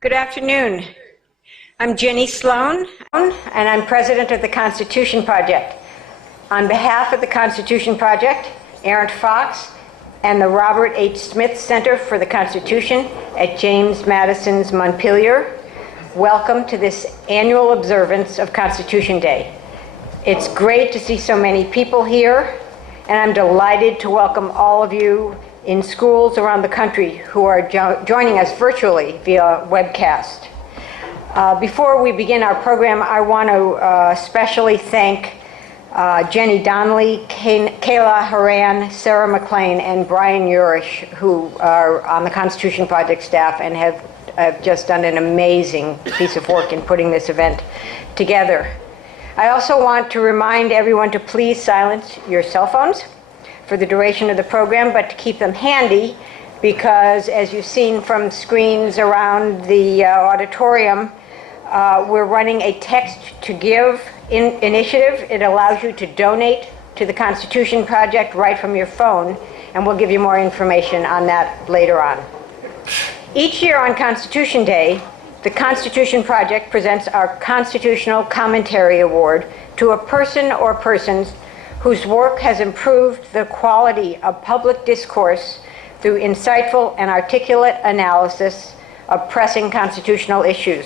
Good afternoon. I'm Jenny Sloan, and I'm president of the Constitution Project. On behalf of the Constitution Project, Aaron Fox, and the Robert H. Smith Center for the Constitution at James Madison's Montpelier, welcome to this annual observance of Constitution Day. It's great to see so many people here, and I'm delighted to welcome all of you in schools around the country who are joining us virtually via webcast. Before we begin our program, I want to especially thank Jenny Donnelly, Kayla Haran, Sarah McLean, and Brian Urish, who are on the Constitution Project staff and have just done an amazing piece of work in putting this event together. I also want to remind everyone to please silence your cell phones for the duration of the program, but to keep them handy, because as you've seen from screens around the auditorium, we're running a Text to Give initiative. It allows you to donate to the Constitution Project right from your phone, and we'll give you more information on that later on. Each year on Constitution Day, the Constitution Project presents our Constitutional Commentary Award to a person or persons whose work has improved the quality of public discourse through insightful and articulate analysis of pressing constitutional issues.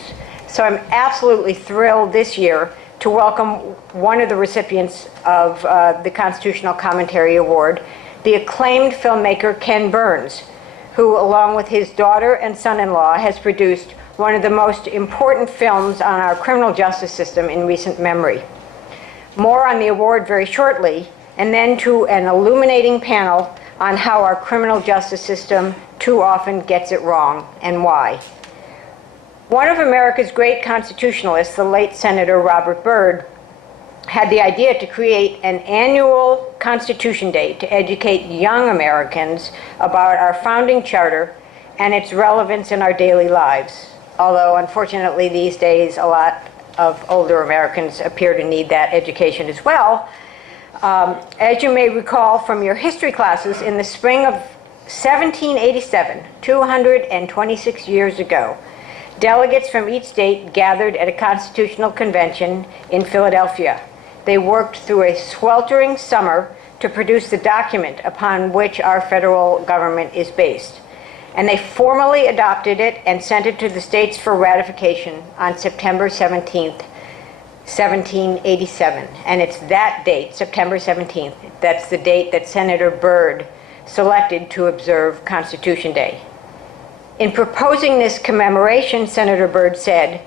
So I'm absolutely thrilled this year to welcome one of the recipients of the Constitutional Commentary Award, the acclaimed filmmaker Ken Burns, who, along with his daughter and son-in-law, has produced one of the most important films on our criminal justice system in recent memory. More on the award very shortly, and then to an illuminating panel on how our criminal justice system too often gets it wrong and why. One of America's great constitutionalists, the late Senator Robert Byrd, had the idea to create an annual Constitution Day to educate young Americans about our founding charter and its relevance in our daily lives. Although, unfortunately, these days, a lot of older Americans appear to need that education as well. As you may recall from your history classes, in the spring of 1787, 226 years ago, delegates from each state gathered at a constitutional convention in Philadelphia. They worked through a sweltering summer to produce the document upon which our federal government is based. And they formally adopted it and sent it to the states for ratification on September 17th, 1787. And it's that date, September 17th, that's the date that Senator Byrd selected to observe Constitution Day. In proposing this commemoration, Senator Byrd said,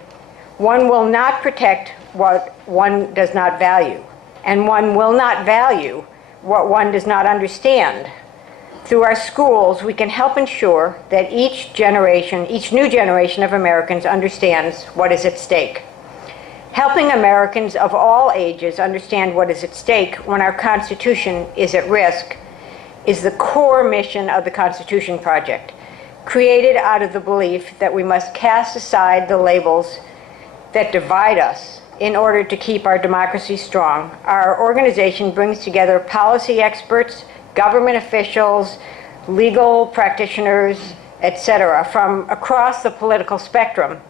"One will not protect what one does not value, and one will not value what one does not understand. Through our schools, we can help ensure that each new generation of Americans understands what is at stake. Helping Americans of all ages understand what is at stake when our Constitution is at risk is the core mission of the Constitution Project, created out of the belief that we must cast aside the labels that divide us in order to keep our democracy strong. Our organization brings together policy experts, government officials, legal practitioners, etc., from across the political spectrum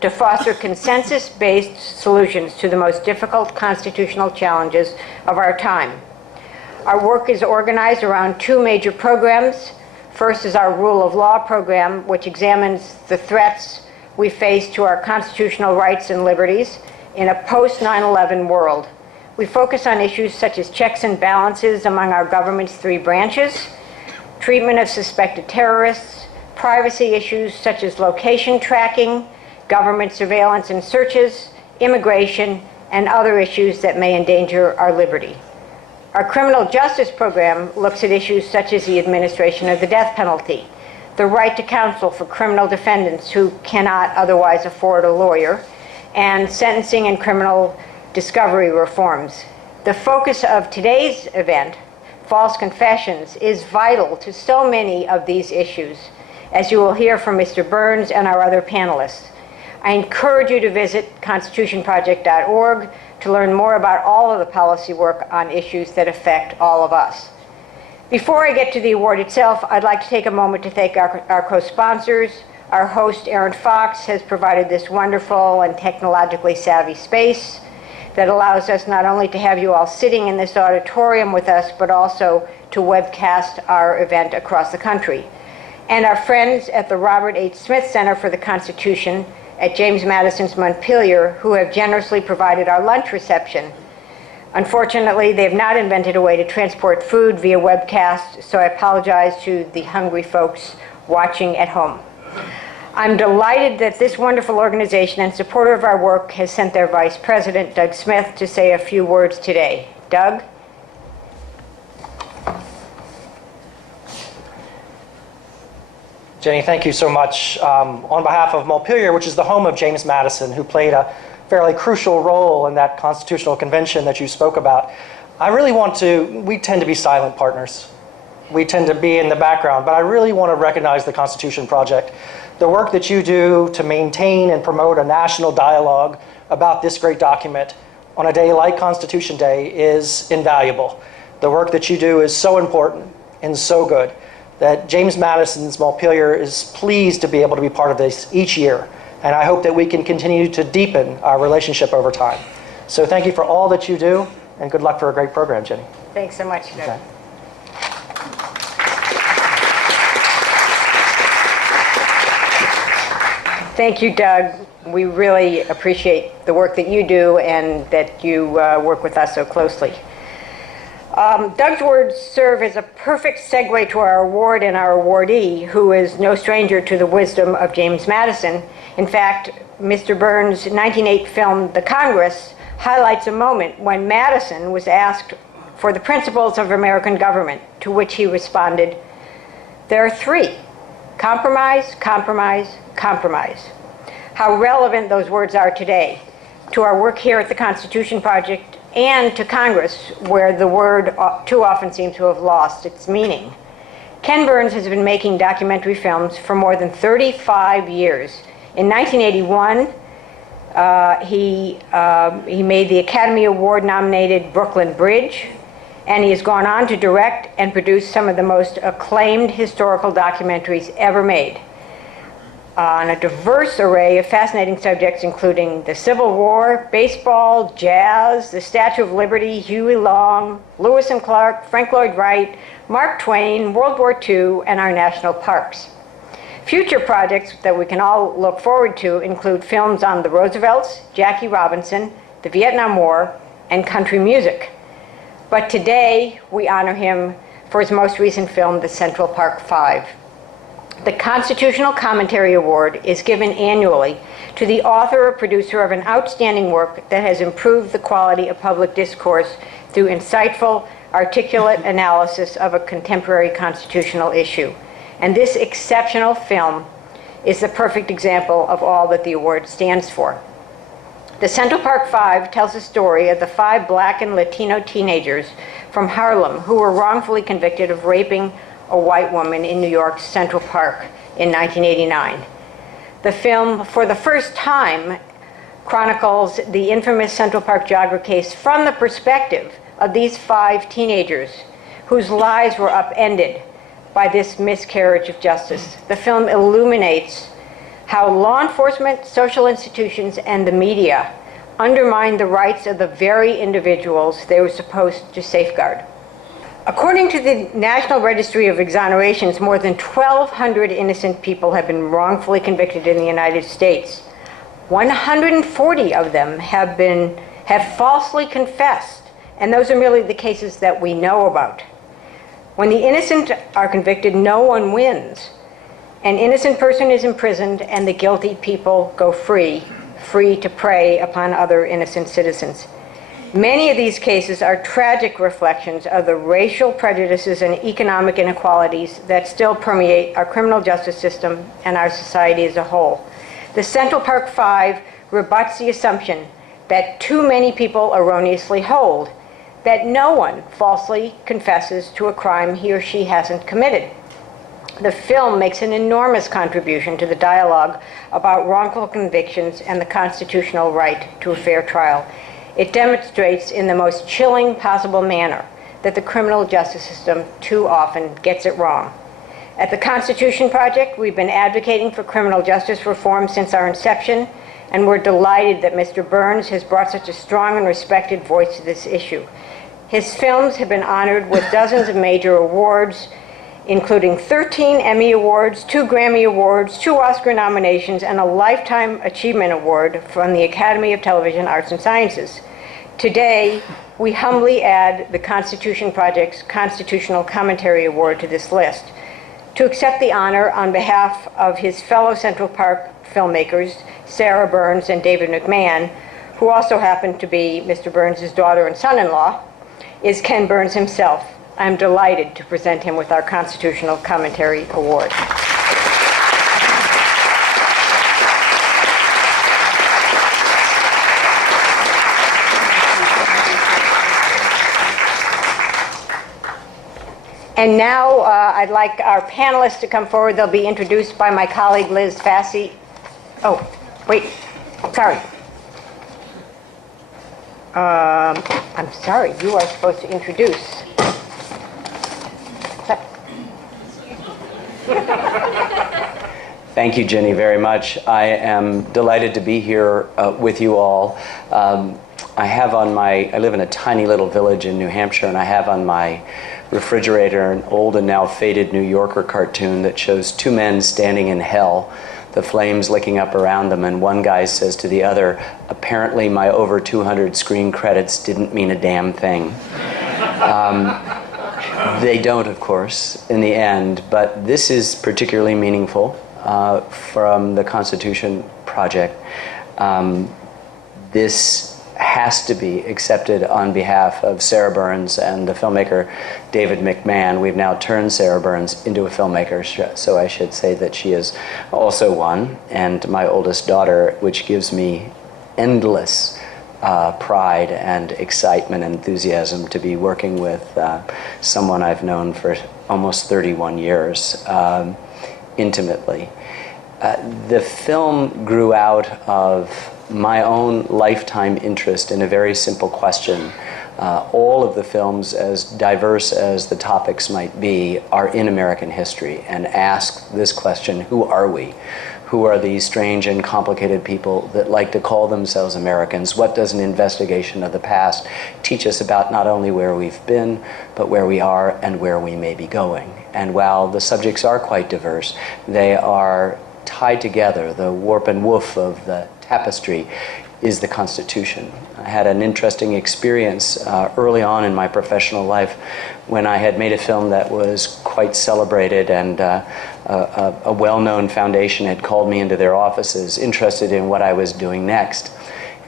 to foster consensus-based solutions to the most difficult constitutional challenges of our time. Our work is organized around two major programs. First is our Rule of Law program, which examines the threats we face to our constitutional rights and liberties in a post-9/11 world. We focus on issues such as checks and balances among our government's three branches, treatment of suspected terrorists, privacy issues such as location tracking, government surveillance and searches, immigration, and other issues that may endanger our liberty. Our criminal justice program looks at issues such as the administration of the death penalty, the right to counsel for criminal defendants who cannot otherwise afford a lawyer, and sentencing and criminal discovery reforms. The focus of today's event, False Confessions, is vital to so many of these issues, as you will hear from Mr. Burns and our other panelists. I encourage you to visit constitutionproject.org to learn more about all of the policy work on issues that affect all of us. Before I get to the award itself, I'd like to take a moment to thank our co-sponsors, Our host, Aaron Fox, has provided this wonderful and technologically savvy space that allows us not only to have you all sitting in this auditorium with us, but also to webcast our event across the country. And our friends at the Robert H. Smith Center for the Constitution at James Madison's Montpelier, who have generously provided our lunch reception. Unfortunately, they have not invented a way to transport food via webcast, so I apologize to the hungry folks watching at home. I'm delighted that this wonderful organization and supporter of our work has sent their Vice President, Doug Smith, to say a few words today. Doug? Jenny, thank you so much. On behalf of Montpelier, which is the home of James Madison, who played a fairly crucial role in that constitutional convention that you spoke about, we tend to be silent partners. We tend to be in the background, but I really want to recognize the Constitution Project. The work that you do to maintain and promote a national dialogue about this great document on a day like Constitution Day is invaluable. The work that you do is so important and so good that James Madison's Montpelier is pleased to be able to be part of this each year. And I hope that we can continue to deepen our relationship over time. So thank you for all that you do, and good luck for a great program, Jenny. Thanks so much, Doug. Okay. Thank you, Doug. We really appreciate the work that you do and that you work with us so closely. Doug's words serve as a perfect segue to our award and our awardee, who is no stranger to the wisdom of James Madison. In fact, Mr. Burns' 1908 film, The Congress, highlights a moment when Madison was asked for the principles of American government, to which he responded, "There are three: compromise, compromise, compromise." How relevant those words are today to our work here at the Constitution Project and to Congress, where the word too often seems to have lost its meaning. Ken Burns has been making documentary films for more than 35 years. In 1981, he made the Academy Award-nominated Brooklyn Bridge, and he has gone on to direct and produce some of the most acclaimed historical documentaries ever made on a diverse array of fascinating subjects, including the Civil War, baseball, jazz, the Statue of Liberty, Huey Long, Lewis and Clark, Frank Lloyd Wright, Mark Twain, World War II, and our national parks. Future projects that we can all look forward to include films on the Roosevelts, Jackie Robinson, the Vietnam War, and country music. But today, we honor him for his most recent film, The Central Park Five. The Constitutional Commentary Award is given annually to the author or producer of an outstanding work that has improved the quality of public discourse through insightful, articulate analysis of a contemporary constitutional issue. And this exceptional film is the perfect example of all that the award stands for. The Central Park Five tells the story of the 5 Black and Latino teenagers from Harlem who were wrongfully convicted of raping a white woman in New York's Central Park in 1989. The film, for the first time, chronicles the infamous Central Park jogger case from the perspective of these 5 teenagers whose lives were upended by this miscarriage of justice. The film illuminates how law enforcement, social institutions, and the media undermine the rights of the very individuals they were supposed to safeguard. According to the National Registry of Exonerations, more than 1,200 innocent people have been wrongfully convicted in the United States. 140 of them have falsely confessed, and those are merely the cases that we know about. When the innocent are convicted, no one wins. An innocent person is imprisoned, and the guilty people go free to prey upon other innocent citizens. Many of these cases are tragic reflections of the racial prejudices and economic inequalities that still permeate our criminal justice system and our society as a whole. The Central Park Five rebuts the assumption that too many people erroneously hold that no one falsely confesses to a crime he or she hasn't committed. The film makes an enormous contribution to the dialogue about wrongful convictions and the constitutional right to a fair trial. It demonstrates in the most chilling possible manner that the criminal justice system too often gets it wrong. At the Constitution Project, we've been advocating for criminal justice reform since our inception, and we're delighted that Mr. Burns has brought such a strong and respected voice to this issue. His films have been honored with dozens of major awards, including 13 Emmy Awards, 2 Grammy Awards, 2 Oscar nominations, and a Lifetime Achievement Award from the Academy of Television Arts and Sciences. Today, we humbly add the Constitution Project's Constitutional Commentary Award to this list. To accept the honor on behalf of his fellow Central Park filmmakers, Sarah Burns and David McMahon, who also happen to be Mr. Burns' daughter and son-in-law, is Ken Burns himself. I'm delighted to present him with our Constitutional Commentary Award. And now I'd like our panelists to come forward. They'll be introduced by my colleague Liz Fassey. Oh, wait, sorry. I'm sorry, you are supposed to introduce. Thank you, Jenny, very much. I am delighted to be here with you all. I live in a tiny little village in New Hampshire, and I have on my refrigerator an old and now faded New Yorker cartoon that shows 2 men standing in hell, the flames licking up around them, and one guy says to the other, "Apparently my over 200 screen credits didn't mean a damn thing." They don't, of course, in the end, but this is particularly meaningful from the Constitution Project. This has to be accepted on behalf of Sarah Burns and the filmmaker David McMahon. We've now turned Sarah Burns into a filmmaker, so I should say that she is also one, and my oldest daughter, which gives me endless pride and excitement and enthusiasm to be working with someone I've known for almost 31 years intimately. The film grew out of my own lifetime interest in a very simple question. All of the films, as diverse as the topics might be, are in American history and ask this question: who are we? Who are these strange and complicated people that like to call themselves Americans? What does an investigation of the past teach us about not only where we've been, but where we are and where we may be going? And while the subjects are quite diverse, they are tied together. The warp and woof of the tapestry is the Constitution. I had an interesting experience early on in my professional life when I had made a film that was quite celebrated, and a well-known foundation had called me into their offices interested in what I was doing next.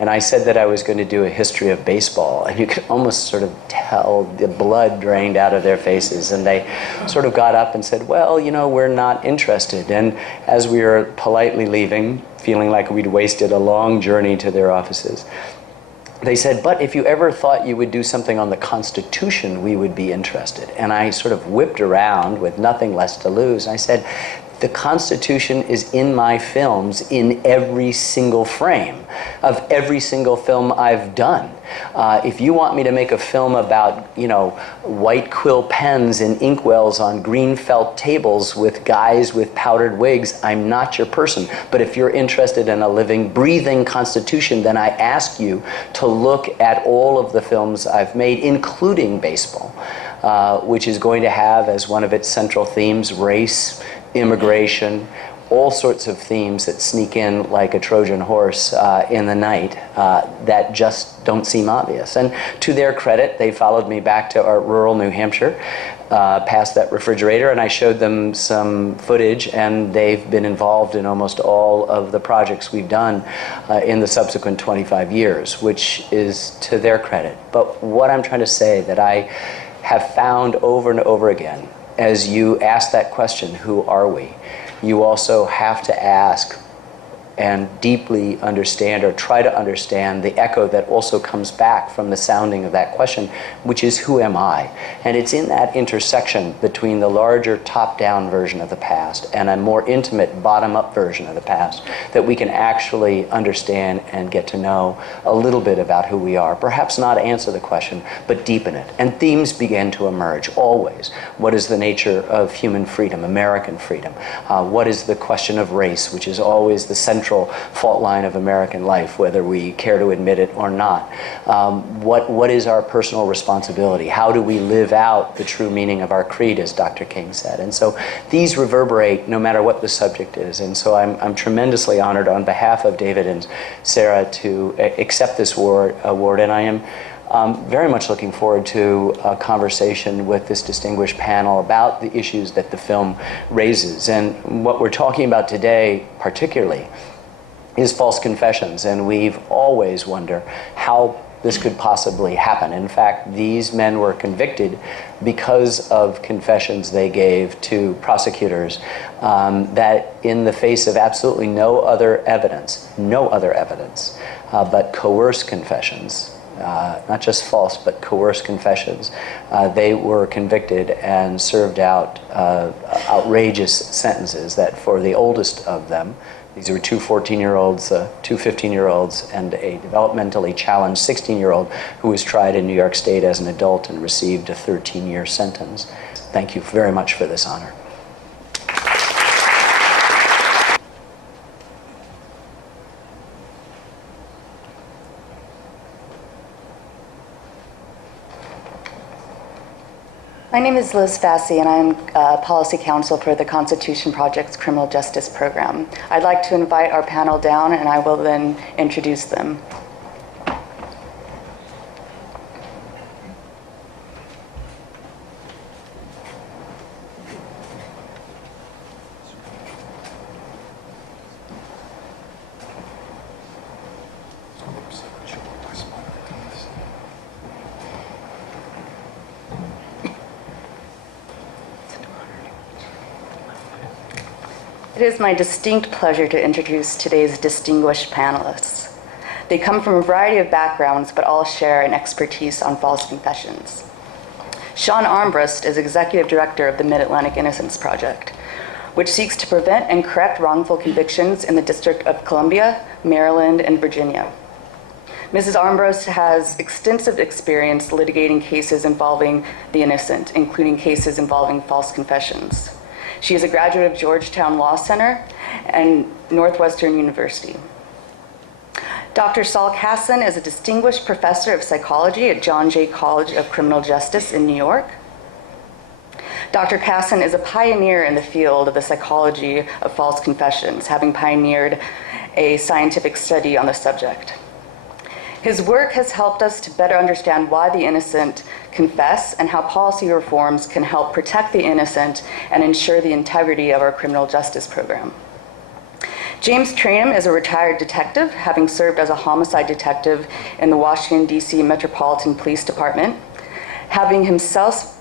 And I said that I was going to do a history of baseball, and you could almost sort of tell the blood drained out of their faces. And they sort of got up and said, "Well, you know, we're not interested." And as we were politely leaving, feeling like we'd wasted a long journey to their offices, they said, "But if you ever thought you would do something on the Constitution, we would be interested." And I sort of whipped around with nothing less to lose. And I said, "The Constitution is in my films in every single frame of every single film I've done. If you want me to make a film about, you know, white quill pens and inkwells on green felt tables with guys with powdered wigs, I'm not your person. But if you're interested in a living, breathing Constitution, then I ask you to look at all of the films I've made, including baseball, which is going to have as one of its central themes race, immigration, all sorts of themes that sneak in like a Trojan horse in the night that just don't seem obvious." And to their credit, they followed me back to our rural New Hampshire, past that refrigerator, and I showed them some footage, and they've been involved in almost all of the projects we've done in the subsequent 25 years, which is to their credit. But what I'm trying to say that I have found over and over again, as you ask that question, who are we? You also have to ask, and deeply understand, or try to understand, the echo that also comes back from the sounding of that question, which is, who am I? And it's in that intersection between the larger top-down version of the past and a more intimate bottom-up version of the past that we can actually understand and get to know a little bit about who we are. Perhaps not answer the question, but deepen it. And themes begin to emerge, always. What is the nature of human freedom, American freedom? What is the question of race, which is always the central fault line of American life, whether we care to admit it or not? What is our personal responsibility? How do we live out the true meaning of our creed, as Dr. King said? And so these reverberate no matter what the subject is. And so I'm tremendously honored on behalf of David and Sarah to accept this award, and I am very much looking forward to a conversation with this distinguished panel about the issues that the film raises. And what we're talking about today, particularly, is false confessions. And we've always wondered how this could possibly happen. In fact, these men were convicted because of confessions they gave to prosecutors that, in the face of absolutely no other evidence, but coerced confessions, not just false, but coerced confessions, they were convicted and served out outrageous sentences that, for the oldest of them, these were two 14-year-olds, two 15-year-olds, and a developmentally challenged 16-year-old who was tried in New York State as an adult and received a 13-year sentence. Thank you very much for this honor. My name is Liz Fassy, and I'm Policy Counsel for the Constitution Project's Criminal Justice Program. I'd like to invite our panel down, and I will then introduce them. It is my distinct pleasure to introduce today's distinguished panelists. They come from a variety of backgrounds, but all share an expertise on false confessions. Shawn Armbrust is Executive Director of the Mid-Atlantic Innocence Project, which seeks to prevent and correct wrongful convictions in the District of Columbia, Maryland, and Virginia. Mrs. Armbrust has extensive experience litigating cases involving the innocent, including cases involving false confessions. She is a graduate of Georgetown Law Center and Northwestern University. Dr. Saul Kassin is a distinguished professor of psychology at John Jay College of Criminal Justice in New York. Dr. Kassin is a pioneer in the field of the psychology of false confessions, having pioneered a scientific study on the subject. His work has helped us to better understand why the innocent confess and how policy reforms can help protect the innocent and ensure the integrity of our criminal justice program. James Trainum is a retired detective, having served as a homicide detective in the Washington, D.C. Metropolitan Police Department. Having himself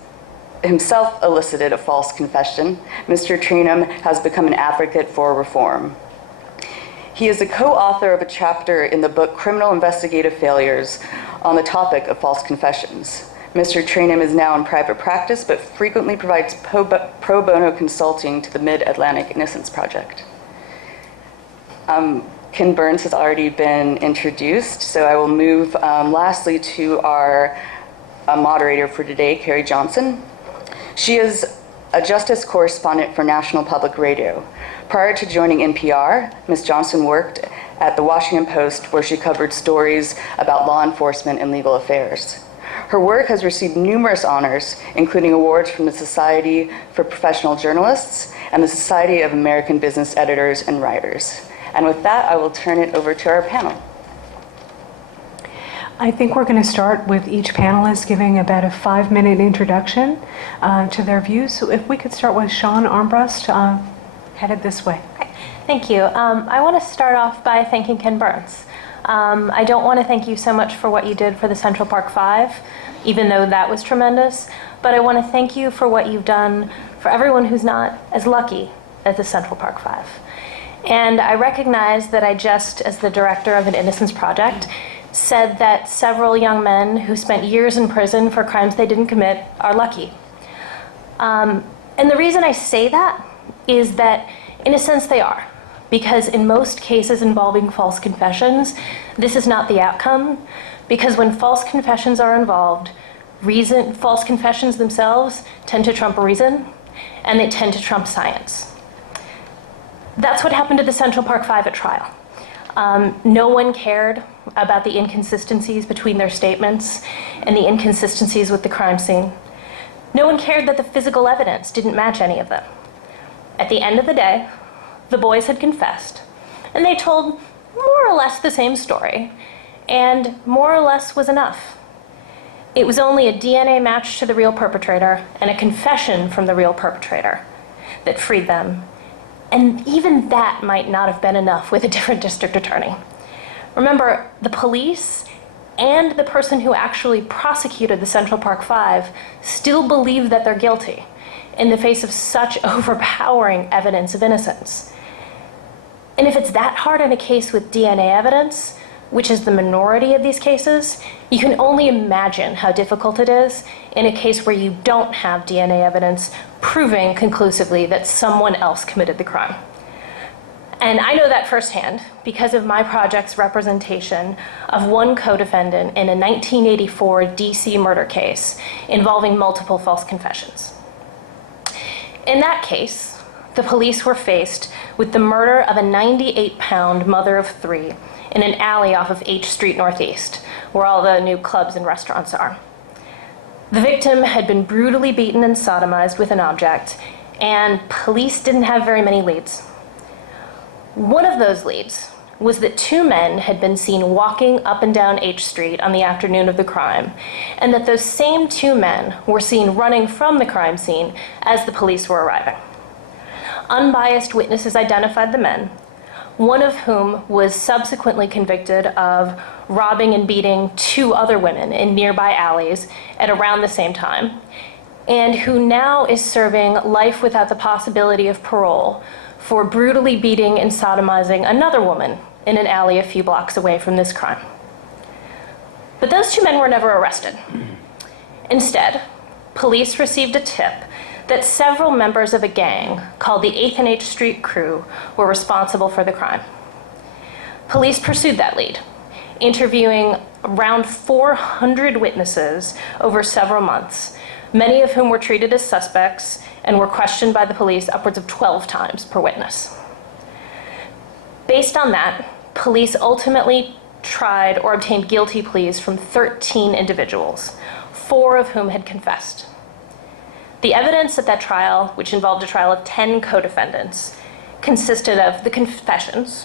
elicited a false confession, Mr. Trainum has become an advocate for reform. He is a co-author of a chapter in the book Criminal Investigative Failures on the topic of false confessions. Mr. Trainum is now in private practice, but frequently provides pro bono consulting to the Mid-Atlantic Innocence Project. Ken Burns has already been introduced, so I will move lastly to our moderator for today, Carrie Johnson. She is a justice correspondent for National Public Radio. Prior to joining NPR, Ms. Johnson worked at the Washington Post, where she covered stories about law enforcement and legal affairs. Her work has received numerous honors, including awards from the Society for Professional Journalists and the Society of American Business Editors and Writers. And with that, I will turn it over to our panel. I think we're going to start with each panelist giving about a 5-minute introduction to their views. So if we could start with Shawn Armbrust, headed this way. Okay. Thank you. I want to start off by thanking Ken Burns. I don't want to thank you so much for what you did for the Central Park 5, even though that was tremendous, but I want to thank you for what you've done for everyone who's not as lucky as the Central Park 5. And I recognize that I just, as the director of an Innocence Project, said that several young men who spent years in prison for crimes they didn't commit are lucky. And the reason I say that is that, in a sense, they are. Because in most cases involving false confessions, this is not the outcome. Because when false confessions are involved, false confessions themselves tend to trump reason, and they tend to trump science. That's what happened to the Central Park Five at trial. No one cared about the inconsistencies between their statements and the inconsistencies with the crime scene. No one cared that the physical evidence didn't match any of them. At the end of the day, the boys had confessed, and they told more or less the same story, and more or less was enough. It was only a DNA match to the real perpetrator and a confession from the real perpetrator that freed them. And even that might not have been enough with a different district attorney. Remember, the police and the person who actually prosecuted the Central Park Five still believe that they're guilty in the face of such overpowering evidence of innocence. And if it's that hard in a case with DNA evidence, which is the minority of these cases, you can only imagine how difficult it is in a case where you don't have DNA evidence proving conclusively that someone else committed the crime. And I know that firsthand because of my project's representation of one co-defendant in a 1984 DC murder case involving multiple false confessions. In that case, the police were faced with the murder of a 98-pound mother of three in an alley off of H Street Northeast, where all the new clubs and restaurants are. The victim had been brutally beaten and sodomized with an object, and police didn't have very many leads. One of those leads was that two men had been seen walking up and down H Street on the afternoon of the crime, and that those same two men were seen running from the crime scene as the police were arriving. Unbiased witnesses identified the men, one of whom was subsequently convicted of robbing and beating two other women in nearby alleys at around the same time, and who now is serving life without the possibility of parole for brutally beating and sodomizing another woman in an alley a few blocks away from this crime. But those two men were never arrested. Instead, police received a tip that several members of a gang called the 8th and H Street Crew were responsible for the crime. Police pursued that lead, interviewing around 400 witnesses over several months, many of whom were treated as suspects and were questioned by the police upwards of 12 times per witness. Based on that, police ultimately tried or obtained guilty pleas from 13 individuals, 4 of whom had confessed. The evidence at that trial, which involved a trial of 10 co-defendants, consisted of the confessions,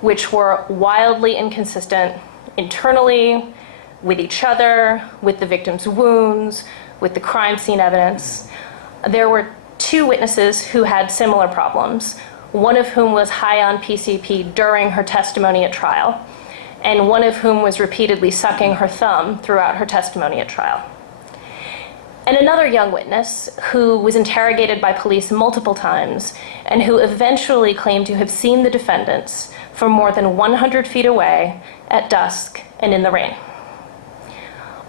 which were wildly inconsistent internally, with each other, with the victim's wounds, with the crime scene evidence. There were 2 witnesses who had similar problems, one of whom was high on PCP during her testimony at trial, and one of whom was repeatedly sucking her thumb throughout her testimony at trial. And another young witness who was interrogated by police multiple times and who eventually claimed to have seen the defendants from more than 100 feet away at dusk and in the rain.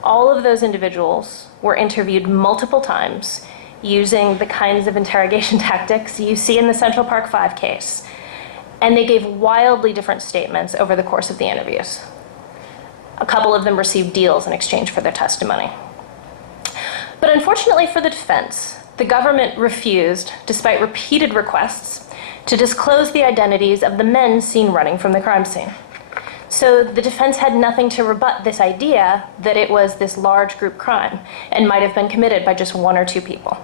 All of those individuals were interviewed multiple times using the kinds of interrogation tactics you see in the Central Park Five case, and they gave wildly different statements over the course of the interviews. A couple of them received deals in exchange for their testimony. But unfortunately for the defense, the government refused, despite repeated requests, to disclose the identities of the men seen running from the crime scene. So the defense had nothing to rebut this idea that it was this large group crime and might have been committed by just 1 or 2 people.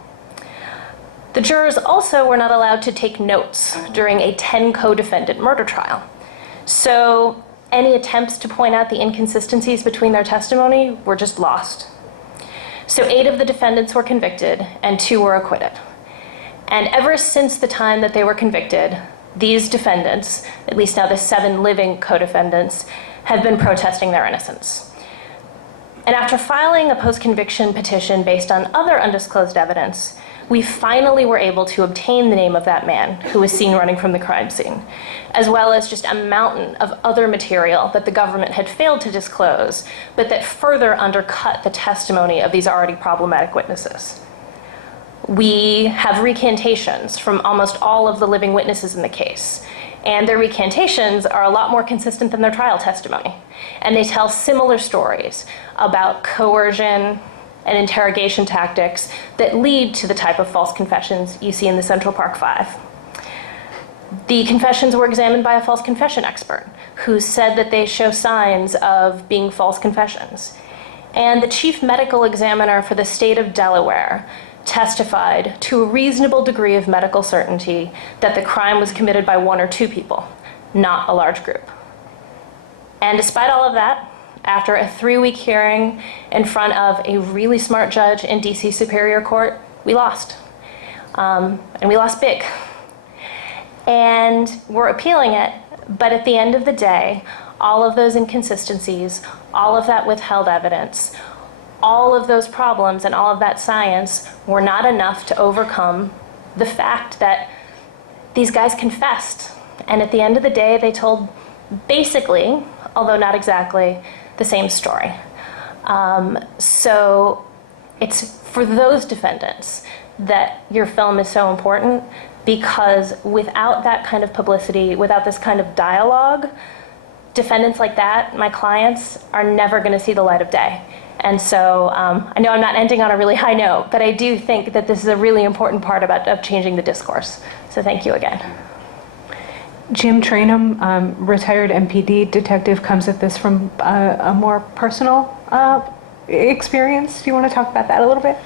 The jurors also were not allowed to take notes during a 10 co-defendant murder trial. So any attempts to point out the inconsistencies between their testimony were just lost. So 8 of the defendants were convicted and 2 were acquitted. And ever since the time that they were convicted, these defendants, at least now the 7 living co-defendants, have been protesting their innocence. And after filing a post-conviction petition based on other undisclosed evidence, we finally were able to obtain the name of that man who was seen running from the crime scene, as well as just a mountain of other material that the government had failed to disclose, but that further undercut the testimony of these already problematic witnesses. We have recantations from almost all of the living witnesses in the case, and their recantations are a lot more consistent than their trial testimony. And they tell similar stories about coercion and interrogation tactics that lead to the type of false confessions you see in the Central Park Five. The confessions were examined by a false confession expert who said that they show signs of being false confessions. And the chief medical examiner for the state of Delaware testified to a reasonable degree of medical certainty that the crime was committed by one or two people, not a large group. And despite all of that, after a 3-week hearing in front of a really smart judge in DC Superior Court, we lost. And we lost big. And we're appealing it, but at the end of the day, all of those inconsistencies, all of that withheld evidence, all of those problems and all of that science were not enough to overcome the fact that these guys confessed. And at the end of the day, they told basically, although not exactly, the same story. So it's for those defendants that your film is so important, because without that kind of publicity, without this kind of dialogue, defendants like that, my clients, are never going to see the light of day. And so I know I'm not ending on a really high note, but I do think that this is a really important part of changing the discourse. So thank you again. Jim Trainum, retired MPD detective, comes at this from a more personal experience. Do you want to talk about that a little bit?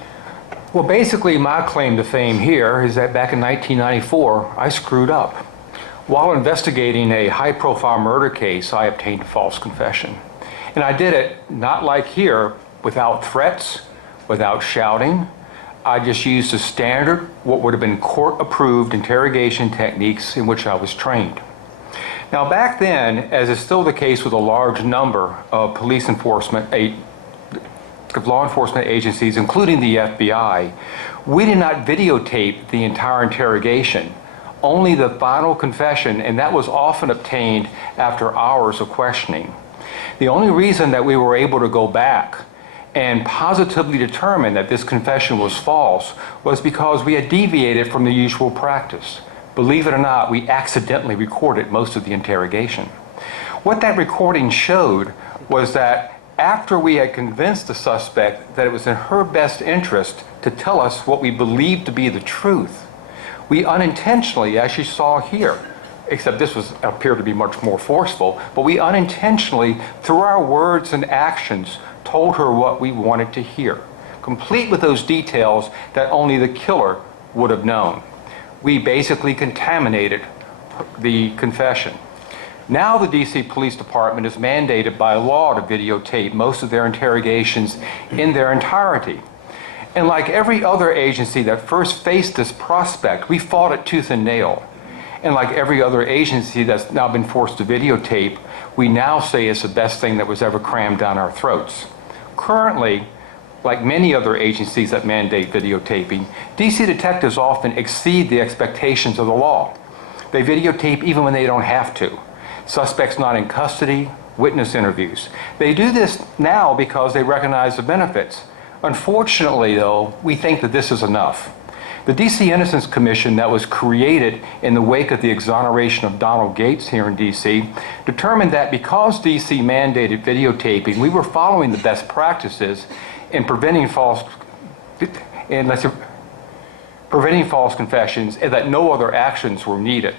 Well, basically, my claim to fame here is that back in 1994, I screwed up. While investigating a high-profile murder case, I obtained a false confession. And I did it, not like here, without threats, without shouting. I just used the standard, what would have been court-approved interrogation techniques in which I was trained. Now, back then, as is still the case with a large number of law enforcement agencies, including the FBI, we did not videotape the entire interrogation, only the final confession, and that was often obtained after hours of questioning. The only reason that we were able to go back and positively determine that this confession was false was because we had deviated from the usual practice. Believe it or not, we accidentally recorded most of the interrogation. What that recording showed was that after we had convinced the suspect that it was in her best interest to tell us what we believed to be the truth, we unintentionally, as you saw here, except this appeared to be much more forceful, but we unintentionally, through our words and actions, told her what we wanted to hear, complete with those details that only the killer would have known. We basically contaminated the confession. Now the DC Police Department is mandated by law to videotape most of their interrogations in their entirety. And like every other agency that first faced this prospect, we fought it tooth and nail. And like every other agency that's now been forced to videotape, we now say it's the best thing that was ever crammed down our throats. Currently, like many other agencies that mandate videotaping, DC detectives often exceed the expectations of the law. They videotape even when they don't have to. Suspects not in custody, witness interviews. They do this now because they recognize the benefits. Unfortunately, though, we think that this is enough. The DC Innocence Commission that was created in the wake of the exoneration of Donald Gates here in DC determined that because DC mandated videotaping, we were following the best practices in preventing false confessions, and that no other actions were needed.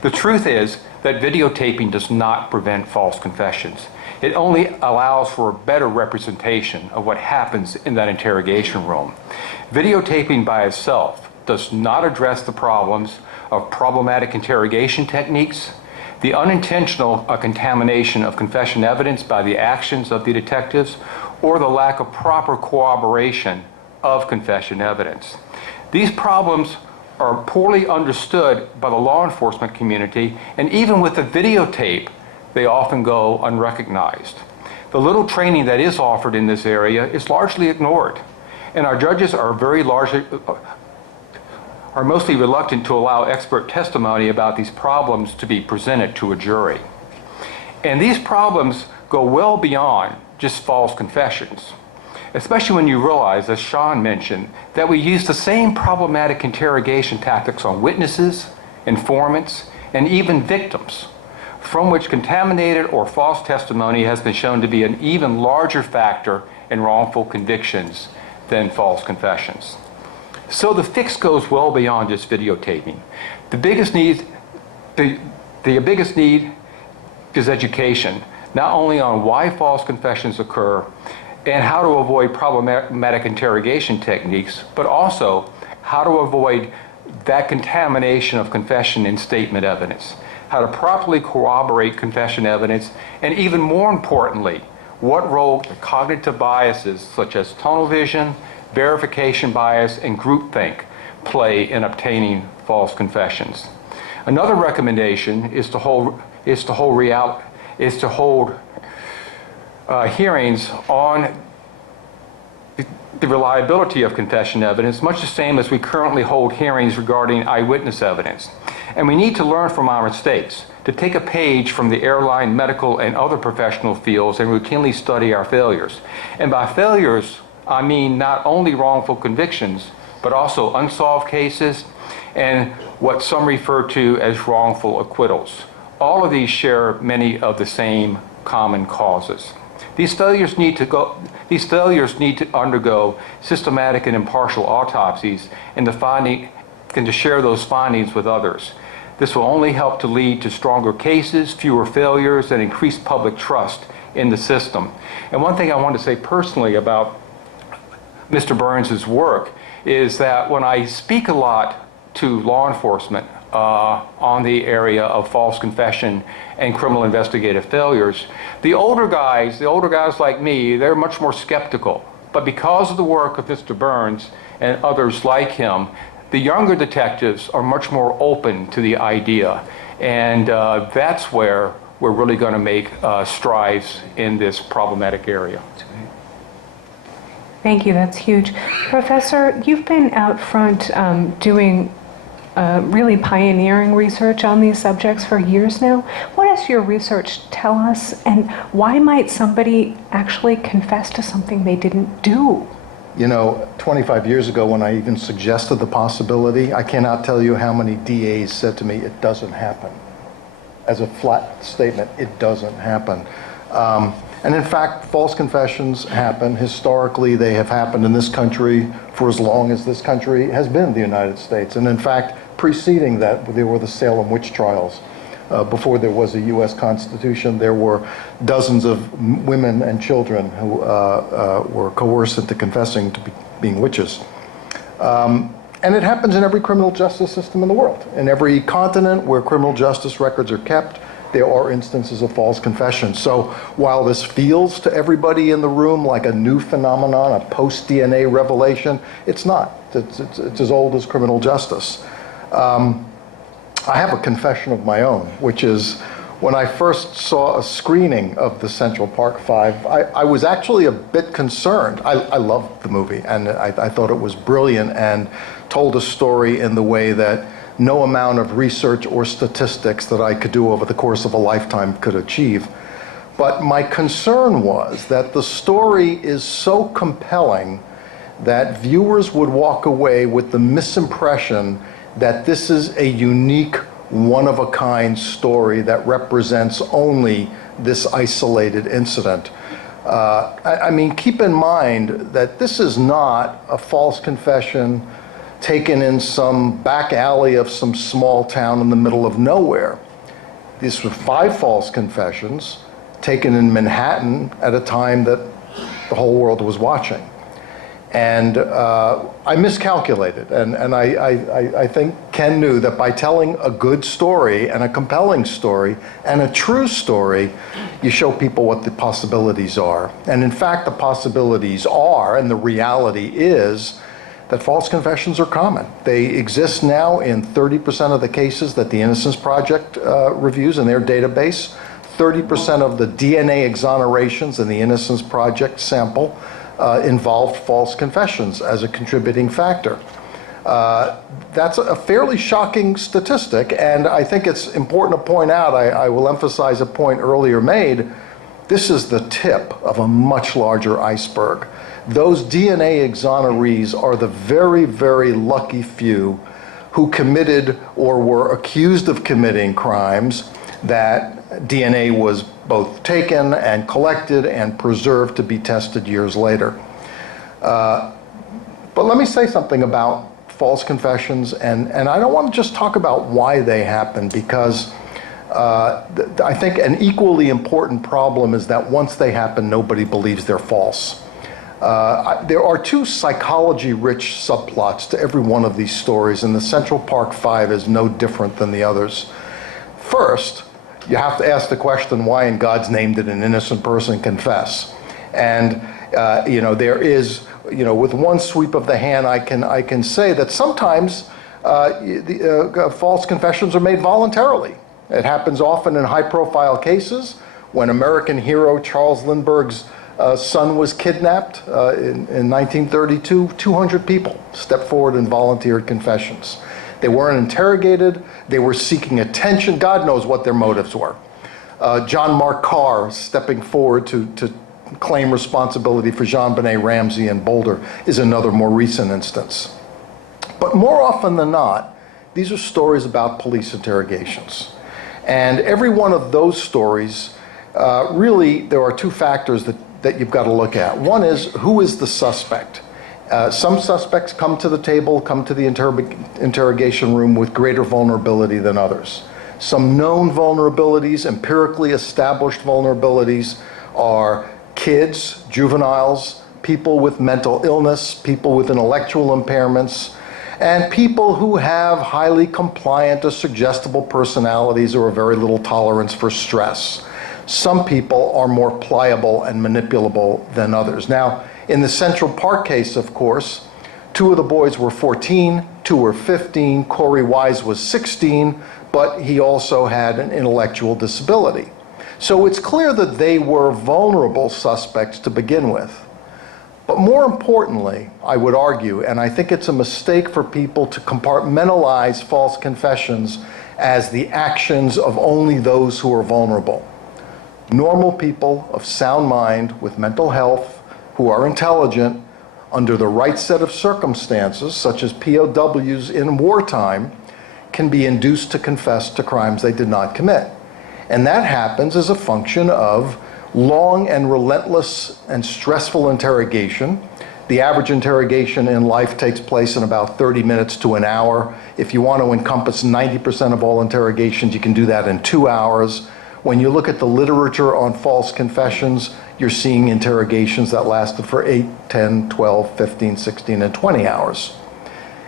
The truth is that videotaping does not prevent false confessions. It only allows for a better representation of what happens in that interrogation room. Videotaping by itself does not address the problems of problematic interrogation techniques, the unintentional contamination of confession evidence by the actions of the detectives, or the lack of proper corroboration of confession evidence. These problems are poorly understood by the law enforcement community, and even with the videotape, they often go unrecognized. The little training that is offered in this area is largely ignored, and our judges are very largely are mostly reluctant to allow expert testimony about these problems to be presented to a jury. And these problems go well beyond just false confessions, especially when you realize, as Shawn mentioned, that we use the same problematic interrogation tactics on witnesses, informants, and even victims, from which contaminated or false testimony has been shown to be an even larger factor in wrongful convictions than false confessions. So the fix goes well beyond just videotaping. The biggest need is education, not only on why false confessions occur and how to avoid problematic interrogation techniques, but also how to avoid that contamination of confession and statement evidence, how to properly corroborate confession evidence, and even more importantly, what role cognitive biases such as tunnel vision, verification bias, and groupthink play in obtaining false confessions. Another recommendation is to hold hearings on the reliability of confession evidence, much the same as we currently hold hearings regarding eyewitness evidence. And we need to learn from our mistakes, to take a page from the airline, medical, and other professional fields and routinely study our failures. And by failures, I mean not only wrongful convictions, but also unsolved cases and what some refer to as wrongful acquittals. All of these share many of the same common causes. These failures need to undergo systematic and impartial autopsies and to share those findings with others. This will only help to lead to stronger cases, fewer failures, and increased public trust in the system. And one thing I want to say personally about Mr. Burns' work is that when I speak a lot to law enforcement on the area of false confession and criminal investigative failures, the older guys like me, they're much more skeptical. But because of the work of Mr. Burns and others like him, the younger detectives are much more open to the idea. And that's where we're really going to make strides in this problematic area. Thank you, that's huge. Professor, you've been out front doing really pioneering research on these subjects for years now. What does your research tell us, and why might somebody actually confess to something they didn't do? You know, 25 years ago when I even suggested the possibility, I cannot tell you how many DAs said to me, it doesn't happen. As a flat statement, it doesn't happen. And in fact, false confessions happen. Historically, they have happened in this country for as long as this country has been the United States. And in fact, preceding that, there were the Salem witch trials. Before there was a U.S. Constitution, there were dozens of women and children who were coerced into confessing to being witches. And it happens in every criminal justice system in the world. In every continent where criminal justice records are kept, there are instances of false confession. So while this feels to everybody in the room like a new phenomenon, a post-DNA revelation, it's not. It's as old as criminal justice. I have a confession of my own, which is when I first saw a screening of the Central Park Five, I was actually a bit concerned. I loved the movie, and I thought it was brilliant and told a story in the way that no amount of research or statistics that I could do over the course of a lifetime could achieve. But my concern was that the story is so compelling that viewers would walk away with the misimpression that this is a unique, one-of-a-kind story that represents only this isolated incident. I mean, keep in mind that this is not a false confession taken in some back alley of some small town in the middle of nowhere. These were 5 false confessions taken in Manhattan at a time that the whole world was watching. And I miscalculated, and I think Ken knew that by telling a good story and a compelling story and a true story, you show people what the possibilities are. And in fact, the possibilities are, and the reality is, that false confessions are common. They exist now in 30% of the cases that the Innocence Project reviews in their database. 30% of the DNA exonerations in the Innocence Project sample involved false confessions as a contributing factor. That's a fairly shocking statistic, and I think it's important to point out, I will emphasize a point earlier made, this is the tip of a much larger iceberg. Those DNA exonerees are the very, very lucky few who committed or were accused of committing crimes that DNA was both taken and collected and preserved to be tested years later. But let me say something about false confessions, and I don't want to just talk about why they happen, because I think an equally important problem is that once they happen, nobody believes they're false. There are two psychology-rich subplots to every one of these stories, and the Central Park Five is no different than the others. First, you have to ask the question, why in God's name did an innocent person confess? And there is, with one sweep of the hand, I can say that sometimes false confessions are made voluntarily. It happens often in high-profile cases. When American hero Charles Lindbergh's son was kidnapped in 1932, 200 people stepped forward and volunteered confessions. They weren't interrogated. They were seeking attention. God knows what their motives were. John Mark Carr stepping forward to claim responsibility for JonBenet Ramsey in Boulder is another more recent instance. But more often than not, these are stories about police interrogations. And every one of those stories, really, there are two factors that you've got to look at. One is, who is the suspect? Some suspects come to the table, come to the interrogation room with greater vulnerability than others. Some known vulnerabilities, empirically established vulnerabilities, are kids, juveniles, people with mental illness, people with intellectual impairments, and people who have highly compliant or suggestible personalities or a very little tolerance for stress. Some people are more pliable and manipulable than others. Now, in the Central Park case, of course, two of the boys were 14, two were 15, Corey Wise was 16, but he also had an intellectual disability. So it's clear that they were vulnerable suspects to begin with. But more importantly, I would argue, and I think it's a mistake for people to compartmentalize false confessions as the actions of only those who are vulnerable. Normal people of sound mind with mental health, who are intelligent, under the right set of circumstances, such as POWs in wartime, can be induced to confess to crimes they did not commit. And that happens as a function of long and relentless and stressful interrogation. The average interrogation in life takes place in about 30 minutes to an hour. If you want to encompass 90% of all interrogations, you can do that in 2 hours. When you look at the literature on false confessions, you're seeing interrogations that lasted for 8, 10, 12, 15, 16, and 20 hours.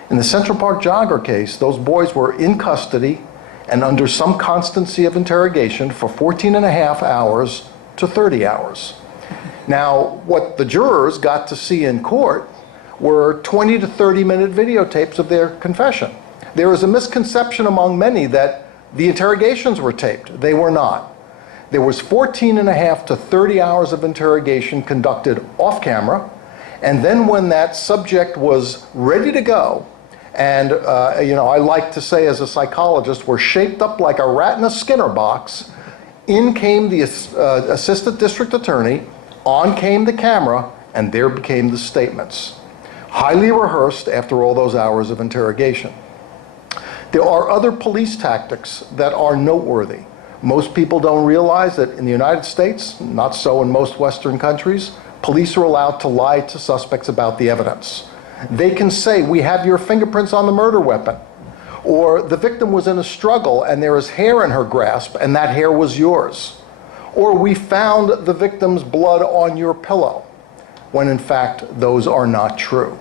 In the Central Park jogger case, those boys were in custody and under some constancy of interrogation for 14 and a half hours to 30 hours. Now, what the jurors got to see in court were 20 to 30-minute videotapes of their confession. There is a misconception among many that the interrogations were taped. They were not. There was 14 and a half to 30 hours of interrogation conducted off camera, and then when that subject was ready to go, and I like to say as a psychologist, we're shaped up like a rat in a Skinner box, in came the assistant district attorney, on came the camera, and there became the statements. Highly rehearsed after all those hours of interrogation. There are other police tactics that are noteworthy. Most people don't realize that in the United States, not so in most Western countries, police are allowed to lie to suspects about the evidence. They can say, we have your fingerprints on the murder weapon. Or the victim was in a struggle and there is hair in her grasp and that hair was yours. Or we found the victim's blood on your pillow, when in fact those are not true.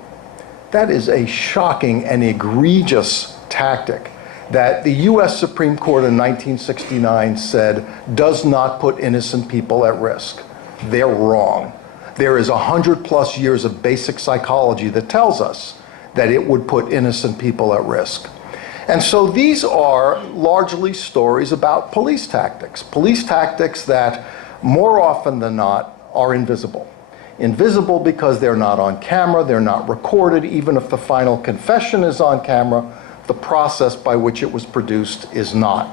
That is a shocking and egregious tactic that the US Supreme Court in 1969 said does not put innocent people at risk. They're wrong. There is 100+ years of basic psychology that tells us that it would put innocent people at risk. And so these are largely stories about police tactics that more often than not are invisible. invisible because they're not on camera, they're not recorded. Even if the final confession is on camera, the process by which it was produced is not.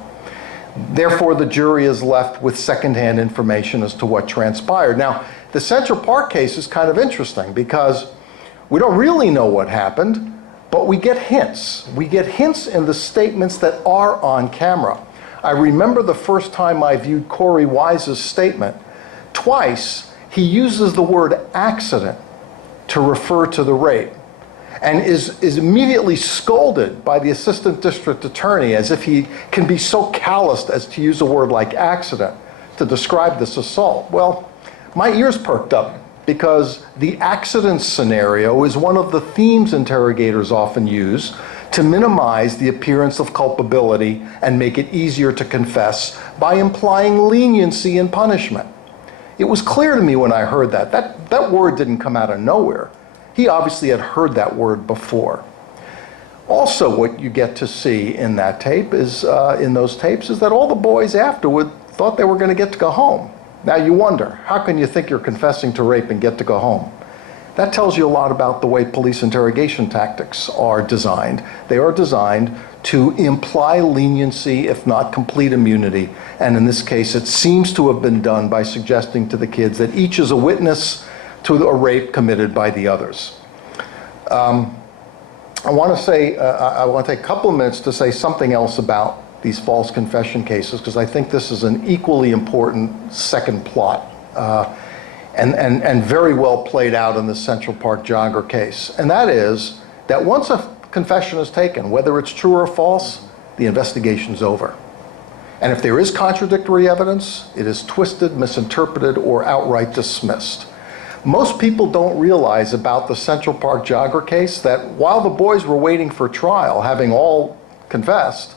Therefore, the jury is left with secondhand information as to what transpired. Now, the Central Park case is kind of interesting because we don't really know what happened, but we get hints. We get hints in the statements that are on camera. I remember the first time I viewed Corey Wise's statement. Twice, he uses the word accident to refer to the rape, and is immediately scolded by the assistant district attorney as if he can be so calloused as to use a word like accident to describe this assault. Well, my ears perked up because the accident scenario is one of the themes interrogators often use to minimize the appearance of culpability and make it easier to confess by implying leniency in punishment. It was clear to me when I heard that. That word didn't come out of nowhere. He obviously had heard that word before. Also, what you get to see in that tape is, in those tapes, is that all the boys afterward thought they were going to get to go home. Now you wonder, how can you think you're confessing to rape and get to go home? That tells you a lot about the way police interrogation tactics are designed. They are designed to imply leniency, if not complete immunity. And in this case, it seems to have been done by suggesting to the kids that each is a witness to a rape committed by the others. I want to take a couple of minutes to say something else about these false confession cases, because I think this is an equally important second plot and very well played out in the Central Park jogger case. And that is that once a confession is taken, whether it's true or false, the investigation's over. And if there is contradictory evidence, it is twisted, misinterpreted, or outright dismissed. Most people don't realize about the Central Park jogger case that while the boys were waiting for trial, having all confessed,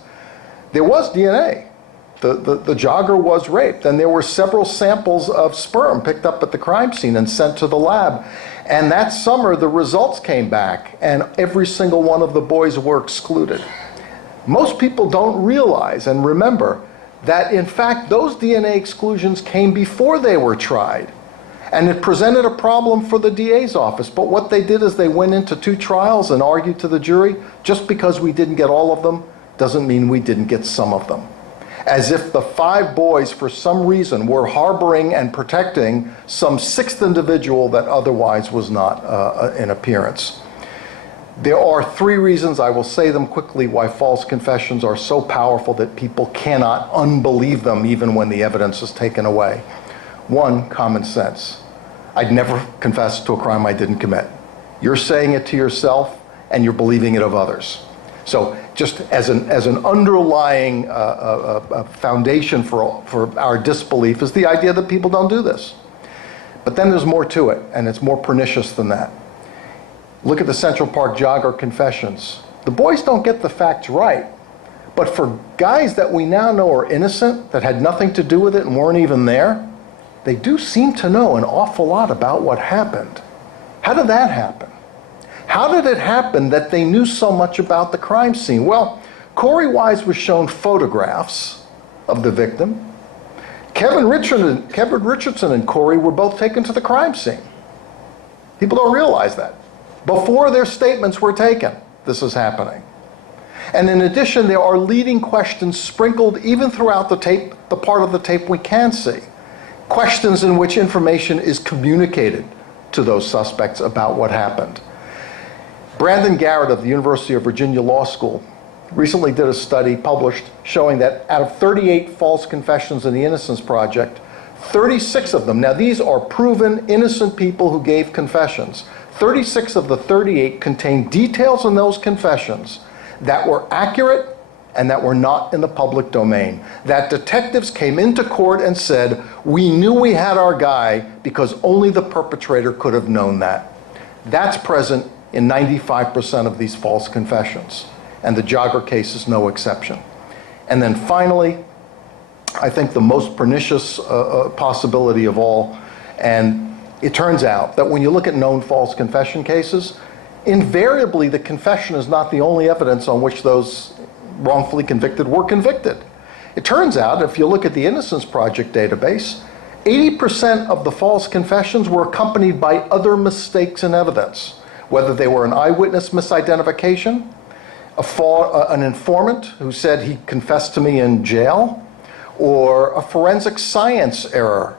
there was DNA. The jogger was raped, and there were several samples of sperm picked up at the crime scene and sent to the lab. And that summer, the results came back, and every single one of the boys were excluded. Most people don't realize and remember that, in fact, those DNA exclusions came before they were tried. And it presented a problem for the DA's office. But what they did is they went into 2 trials and argued to the jury, just because we didn't get all of them doesn't mean we didn't get some of them. As if the 5 boys, for some reason, were harboring and protecting some 6th individual that otherwise was not in appearance. There are 3 reasons, I will say them quickly, why false confessions are so powerful that people cannot unbelieve them even when the evidence is taken away. 1, common sense. I'd never confess to a crime I didn't commit. You're saying it to yourself, and you're believing it of others. So just as an underlying foundation for our disbelief is the idea that people don't do this. But then there's more to it, and it's more pernicious than that. Look at the Central Park jogger confessions. The boys don't get the facts right, but for guys that we now know are innocent, that had nothing to do with it and weren't even there, they do seem to know an awful lot about what happened. How did that happen? How did it happen that they knew so much about the crime scene? Well, Corey Wise was shown photographs of the victim. Kevin Richardson and Corey were both taken to the crime scene. People don't realize that. Before their statements were taken, this is happening. And in addition, there are leading questions sprinkled even throughout the tape, the part of the tape we can see. Questions in which information is communicated to those suspects about what happened. Brandon Garrett of the University of Virginia Law School recently did a study published showing that out of 38 false confessions in the Innocence Project, 36 of them, now these are proven innocent people who gave confessions, 36 of the 38 contained details in those confessions that were accurate and that were not in the public domain. That detectives came into court and said, we knew we had our guy because only the perpetrator could have known that. That's present in 95% of these false confessions. And the jogger case is no exception. And then finally, I think the most pernicious possibility of all, and it turns out that when you look at known false confession cases, invariably the confession is not the only evidence on which those wrongfully convicted were convicted. It turns out, if you look at the Innocence Project database, 80% of the false confessions were accompanied by other mistakes in evidence, whether they were an eyewitness misidentification, an informant who said he confessed to me in jail, or a forensic science error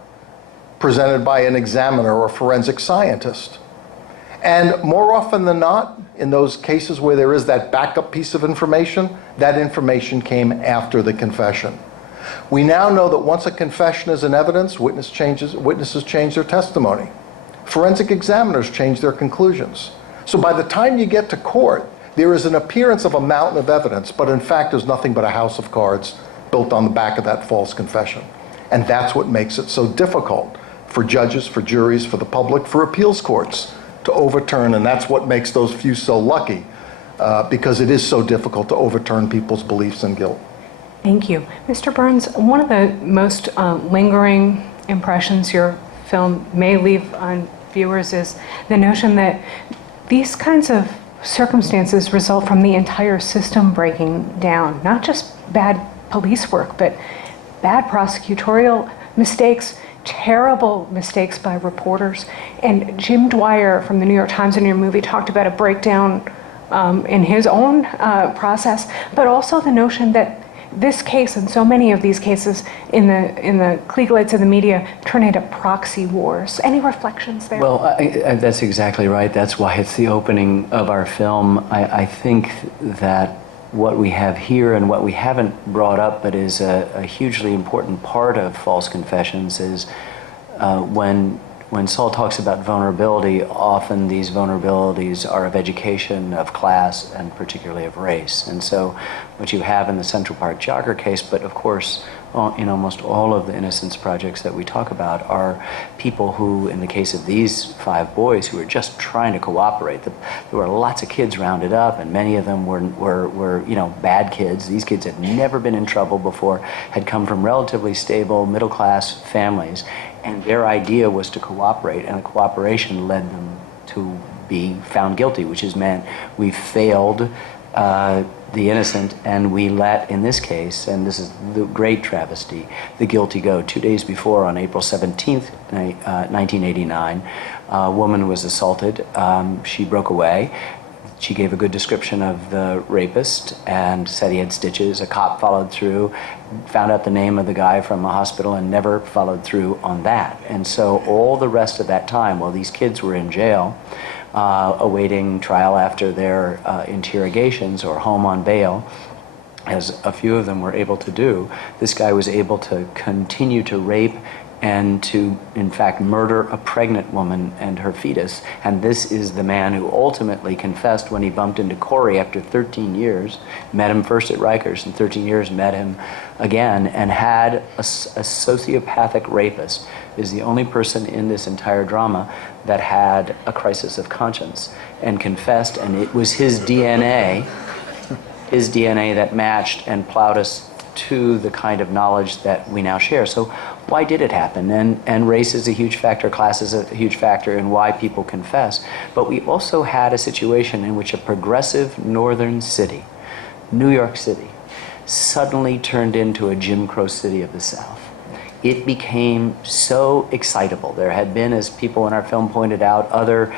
presented by an examiner or forensic scientist. And more often than not, in those cases where there is that backup piece of information, that information came after the confession. We now know that once a confession is in evidence, witnesses change their testimony. Forensic examiners change their conclusions. So by the time you get to court, there is an appearance of a mountain of evidence, but in fact there's nothing but a house of cards built on the back of that false confession. And that's what makes it so difficult for judges, for juries, for the public, for appeals courts to overturn, and that's what makes those few so lucky, because it is so difficult to overturn people's beliefs and guilt. Thank you. Mr. Burns, one of the most lingering impressions your film may leave on viewers is the notion that these kinds of circumstances result from the entire system breaking down, not just bad police work, but bad prosecutorial mistakes, terrible mistakes by reporters. And Jim Dwyer from the New York Times in your movie talked about a breakdown in his own process, but also the notion that this case and so many of these cases in the clique-lights of the media turn into proxy wars. Any reflections there? Well, that's exactly right. That's why it's the opening of our film. I think that what we have here and what we haven't brought up but is a hugely important part of false confessions is when Saul talks about vulnerability, often these vulnerabilities are of education, of class, and particularly of race. And so what you have in the Central Park jogger case, but of course in almost all of the Innocence Projects that we talk about, are people who, in the case of these 5 boys, who were just trying to cooperate. There were lots of kids rounded up, and many of them were bad kids. These kids had never been in trouble before, had come from relatively stable middle-class families, and their idea was to cooperate, and the cooperation led them to be found guilty, which has meant we failed the innocent, and we let, in this case, and this is the great travesty, the guilty go. 2 days before, on April 17th, 1989, a woman was assaulted. She broke away. She gave a good description of the rapist and said he had stitches. A cop followed through, found out the name of the guy from a hospital, and never followed through on that. And so all the rest of that time, while these kids were in jail, awaiting trial after their interrogations or home on bail, as a few of them were able to do, this guy was able to continue to rape and to, in fact, murder a pregnant woman and her fetus. And this is the man who ultimately confessed when he bumped into Corey after 13 years, met him first at Rikers, and 13 years met him again, and had a sociopathic rapist, is the only person in this entire drama that had a crisis of conscience and confessed, and it was his DNA that matched and plowed us to the kind of knowledge that we now share. So why did it happen? And race is a huge factor, class is a huge factor in why people confess. But we also had a situation in which a progressive northern city, New York City, suddenly turned into a Jim Crow city of the South. It became so excitable. There had been, as people in our film pointed out, other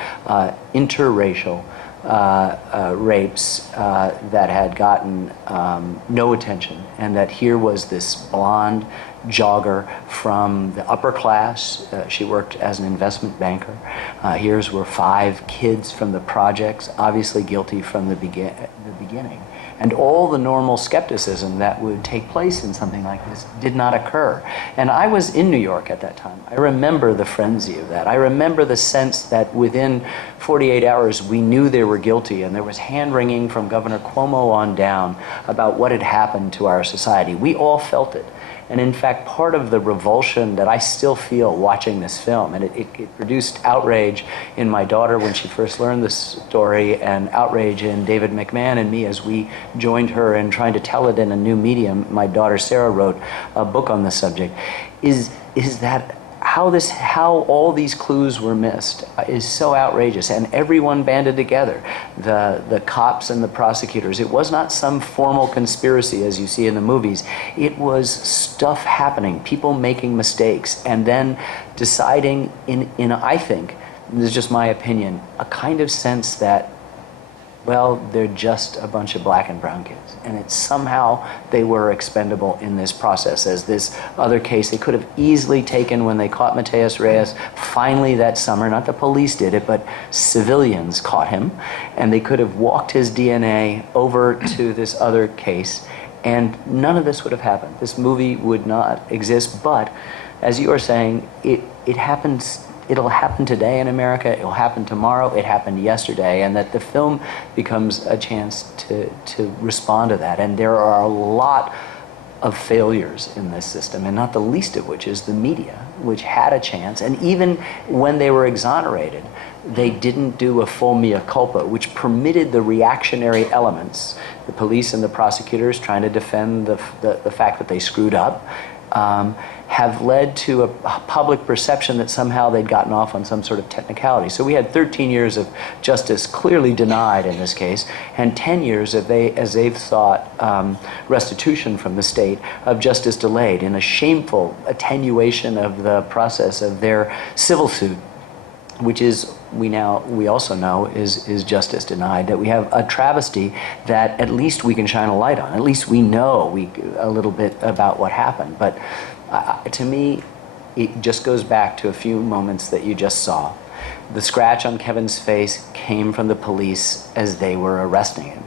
interracial rapes that had gotten no attention, and that here was this blonde jogger from the upper class. She worked as an investment banker. Here's were 5 kids from the projects, obviously guilty from the beginning. And all the normal skepticism that would take place in something like this did not occur. And I was in New York at that time. I remember the frenzy of that. I remember the sense that within 48 hours we knew they were guilty, and there was hand-wringing from Governor Cuomo on down about what had happened to our society. We all felt it. And in fact, part of the revulsion that I still feel watching this film, and it produced outrage in my daughter when she first learned this story, and outrage in David McMahon and me as we joined her in trying to tell it in a new medium. My daughter Sarah wrote a book on the subject, is that how all these clues were missed is so outrageous, and everyone banded together, the cops and the prosecutors. It was not some formal conspiracy as you see in the movies. It was stuff happening, people making mistakes, and then deciding in I think, this is just my opinion, a kind of sense that, well, they're just a bunch of black and brown kids. And it's somehow they were expendable in this process. As this other case they could have easily taken when they caught Mateus Reyes finally that summer. Not the police did it, but civilians caught him. And they could have walked his DNA over to this other case. And none of this would have happened. This movie would not exist. But as you are saying, it happens. It'll happen today in America, it'll happen tomorrow, it happened yesterday, and that the film becomes a chance to respond to that. And there are a lot of failures in this system, and not the least of which is the media, which had a chance, and even when they were exonerated, they didn't do a full mea culpa, which permitted the reactionary elements, the police and the prosecutors trying to defend the fact that they screwed up, have led to a public perception that somehow they'd gotten off on some sort of technicality. So we had 13 years of justice clearly denied in this case, and 10 years as they've sought restitution from the state of justice delayed in a shameful attenuation of the process of their civil suit, which is, we also know is justice denied, that we have a travesty that at least we can shine a light on. At least we know a little bit about what happened. But to me, it just goes back to a few moments that you just saw. The scratch on Kevin's face came from the police as they were arresting him.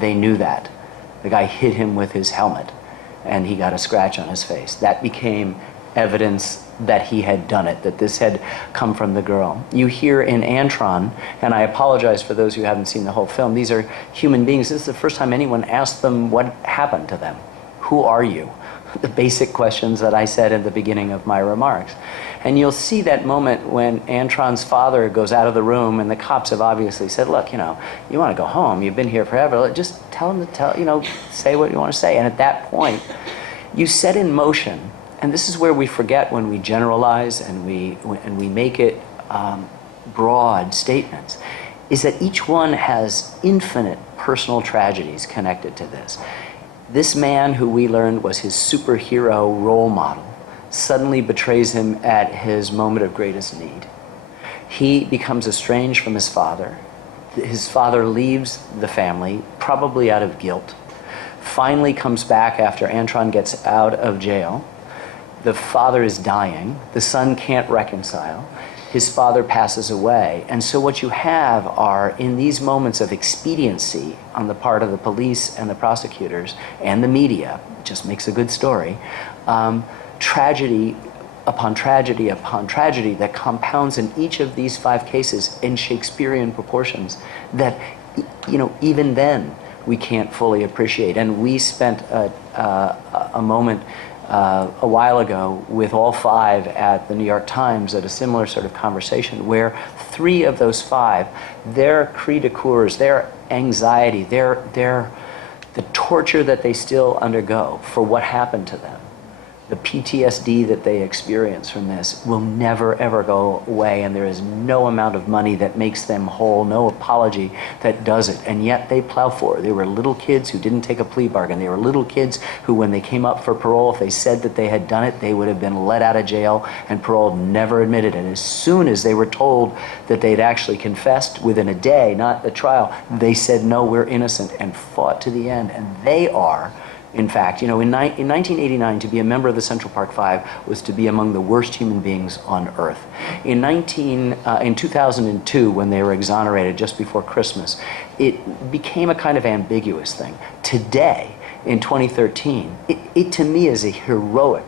They knew that. The guy hit him with his helmet, and he got a scratch on his face. That became evidence that he had done it, that this had come from the girl. You hear in Antron, and I apologize for those who haven't seen the whole film, these are human beings. This is the first time anyone asked them what happened to them. Who are you? The basic questions that I said at the beginning of my remarks. And you'll see that moment when Antron's father goes out of the room, and the cops have obviously said, look, you want to go home, you've been here forever, just tell him to say what you want to say. And at that point, you set in motion, and this is where we forget when we generalize and we make it broad statements, is that each one has infinite personal tragedies connected to this. This man, who we learned was his superhero role model, suddenly betrays him at his moment of greatest need. He becomes estranged from his father. His father leaves the family, probably out of guilt. Finally comes back after Antron gets out of jail. The father is dying. The son can't reconcile. His father passes away. And so what you have are, in these moments of expediency on the part of the police and the prosecutors and the media, it just makes a good story, tragedy upon tragedy upon tragedy that compounds in each of these 5 cases in Shakespearean proportions that, even then we can't fully appreciate. And we spent a moment a while ago with all 5 at the New York Times at a similar sort of conversation where 3 of those 5, their cri de coeurs, their anxiety, the torture that they still undergo for what happened to them, the PTSD that they experience from this will never ever go away, and there is no amount of money that makes them whole, no apology that does it, and yet they plow forward. They were little kids who didn't take a plea bargain. They were little kids who, when they came up for parole, if they said that they had done it, they would have been let out of jail and paroled, never admitted. And as soon as they were told that they'd actually confessed within a day, not the trial, they said, no, we're innocent, and fought to the end. And they are, in fact, in 1989, to be a member of the Central Park Five was to be among the worst human beings on earth. In 2002, when they were exonerated just before Christmas, it became a kind of ambiguous thing. Today, in 2013, it to me is a heroic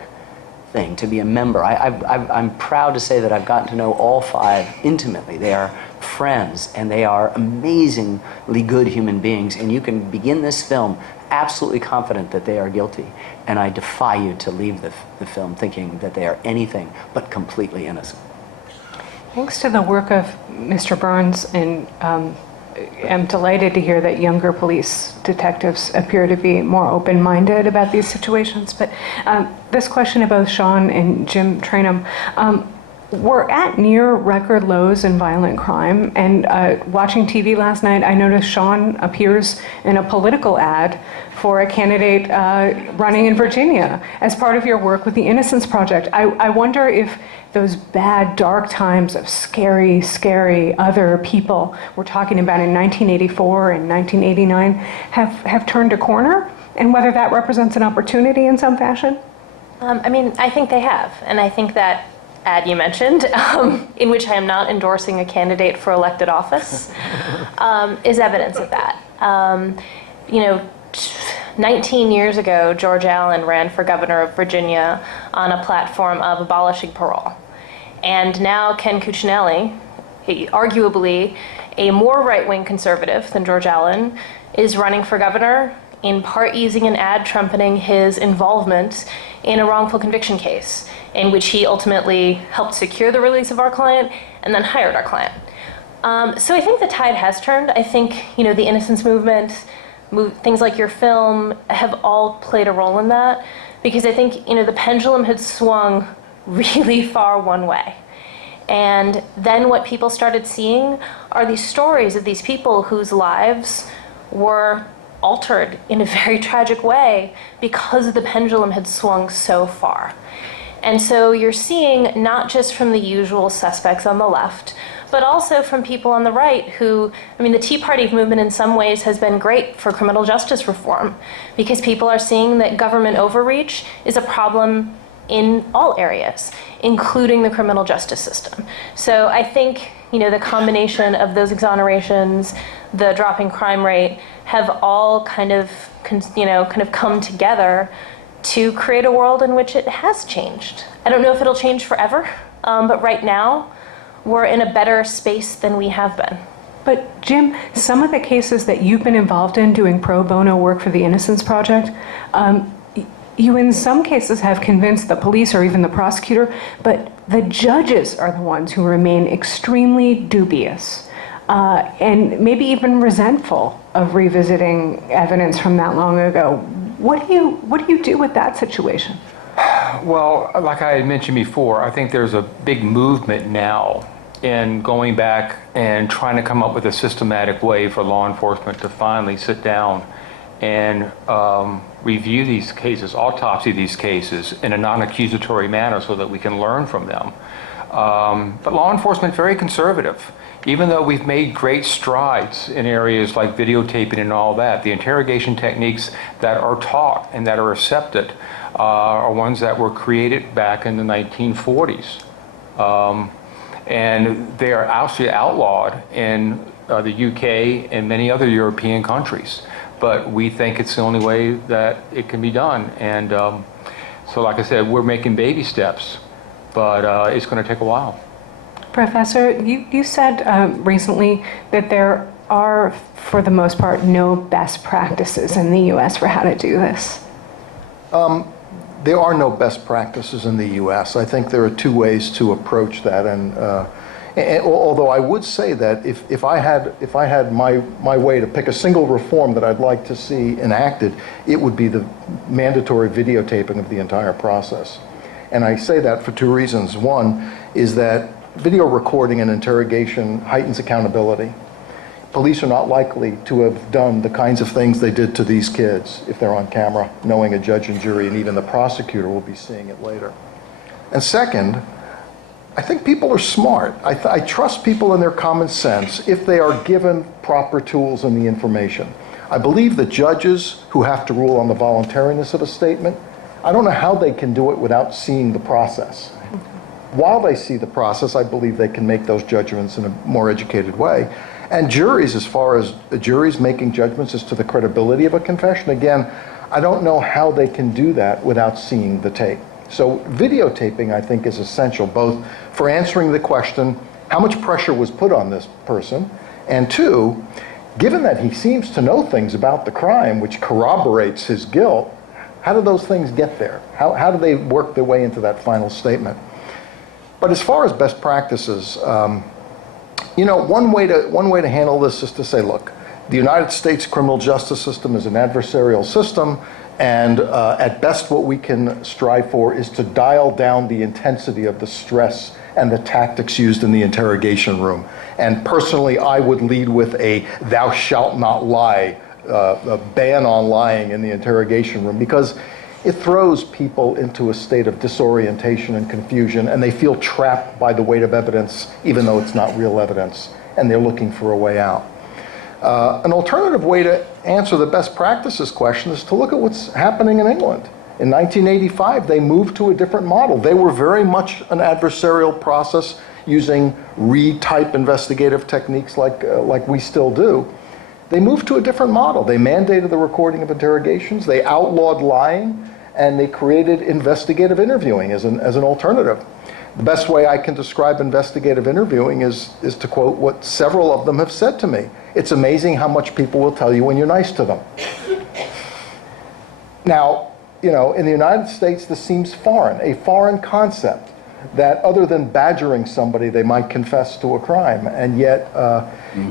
thing to be a member. I'm proud to say that I've gotten to know all 5 intimately. They are friends, and they are amazingly good human beings, and you can begin this film absolutely confident that they are guilty, and I defy you to leave the film thinking that they are anything but completely innocent. Thanks to the work of Mr. Burns, and I'm delighted to hear that younger police detectives appear to be more open-minded about these situations. But this question about Shawn and Jim Trainum, we're at near record lows in violent crime, and watching TV last night, I noticed Shawn appears in a political ad for a candidate running in Virginia as part of your work with the Innocence Project. I wonder if those bad, dark times of scary, scary other people we're talking about in 1984 and 1989 have turned a corner, and whether that represents an opportunity in some fashion? I mean, I think they have, and I think that ad you mentioned, in which I am not endorsing a candidate for elected office, is evidence of that. 19 years ago, George Allen ran for governor of Virginia on a platform of abolishing parole. And now Ken Cuccinelli, arguably a more right-wing conservative than George Allen, is running for governor, in part using an ad trumpeting his involvement in a wrongful conviction case, in which he ultimately helped secure the release of our client and then hired our client. So I think the tide has turned. I think, the innocence movement, things like your film have all played a role in that, because I think, the pendulum had swung really far one way. And then what people started seeing are these stories of these people whose lives were altered in a very tragic way because the pendulum had swung so far. And so you're seeing not just from the usual suspects on the left, but also from people on the right who, the Tea Party movement in some ways has been great for criminal justice reform, because people are seeing that government overreach is a problem in all areas, including the criminal justice system. So I think, the combination of those exonerations, the dropping crime rate, have all kind of come together to create a world in which it has changed. I don't know if it'll change forever, but right now, we're in a better space than we have been. But Jim, some of the cases that you've been involved in doing pro bono work for the Innocence Project, you in some cases have convinced the police or even the prosecutor, but the judges are the ones who remain extremely dubious and maybe even resentful of revisiting evidence from that long ago. What do you do with that situation? Well, like I had mentioned before, I think there's a big movement now in going back and trying to come up with a systematic way for law enforcement to finally sit down and review these cases, autopsy these cases in a non-accusatory manner so that we can learn from them. But law enforcement, very conservative. Even though we've made great strides in areas like videotaping and all that, the interrogation techniques that are taught and that are accepted are ones that were created back in the 1940s. And they are actually outlawed in the UK and many other European countries. But we think it's the only way that it can be done. And so like I said, we're making baby steps, but it's going to take a while. Professor, you said recently that there are, for the most part, no best practices in the U.S. for how to do this. There are no best practices in the U.S. I think there are two ways to approach that, and although I would say that if I had my way to pick a single reform that I'd like to see enacted, it would be the mandatory videotaping of the entire process. And I say that for two reasons. One is that video recording and interrogation heightens accountability. Police are not likely to have done the kinds of things they did to these kids if they're on camera, knowing a judge and jury and even the prosecutor will be seeing it later. And second, I think people are smart. I trust people in their common sense if they are given proper tools and the information. I believe that judges who have to rule on the voluntariness of a statement, I don't know how they can do it without seeing the process. While they see the process, I believe they can make those judgments in a more educated way. And juries, as far as juries making judgments as to the credibility of a confession, again, I don't know how they can do that without seeing the tape. So videotaping, I think, is essential, both for answering the question, how much pressure was put on this person? And two, given that he seems to know things about the crime, which corroborates his guilt, how do those things get there? How do they work their way into that final statement? But as far as best practices, one way to handle this is to say, look, the United States criminal justice system is an adversarial system. And at best, what we can strive for is to dial down the intensity of the stress and the tactics used in the interrogation room. And personally, I would lead with a "thou shalt not lie," a ban on lying in the interrogation room, because it throws people into a state of disorientation and confusion, and they feel trapped by the weight of evidence, even though it's not real evidence, and they're looking for a way out. An alternative way to answer the best practices question is to look at what's happening in England. In 1985, they moved to a different model. They were very much an adversarial process using Reed-type investigative techniques like we still do. They moved to a different model. They mandated the recording of interrogations, they outlawed lying, and they created investigative interviewing as an alternative. The best way I can describe investigative interviewing is to quote what several of them have said to me. It's amazing how much people will tell you when you're nice to them. Now, in the United States, this seems foreign, a foreign concept, that other than badgering somebody, they might confess to a crime. And yet,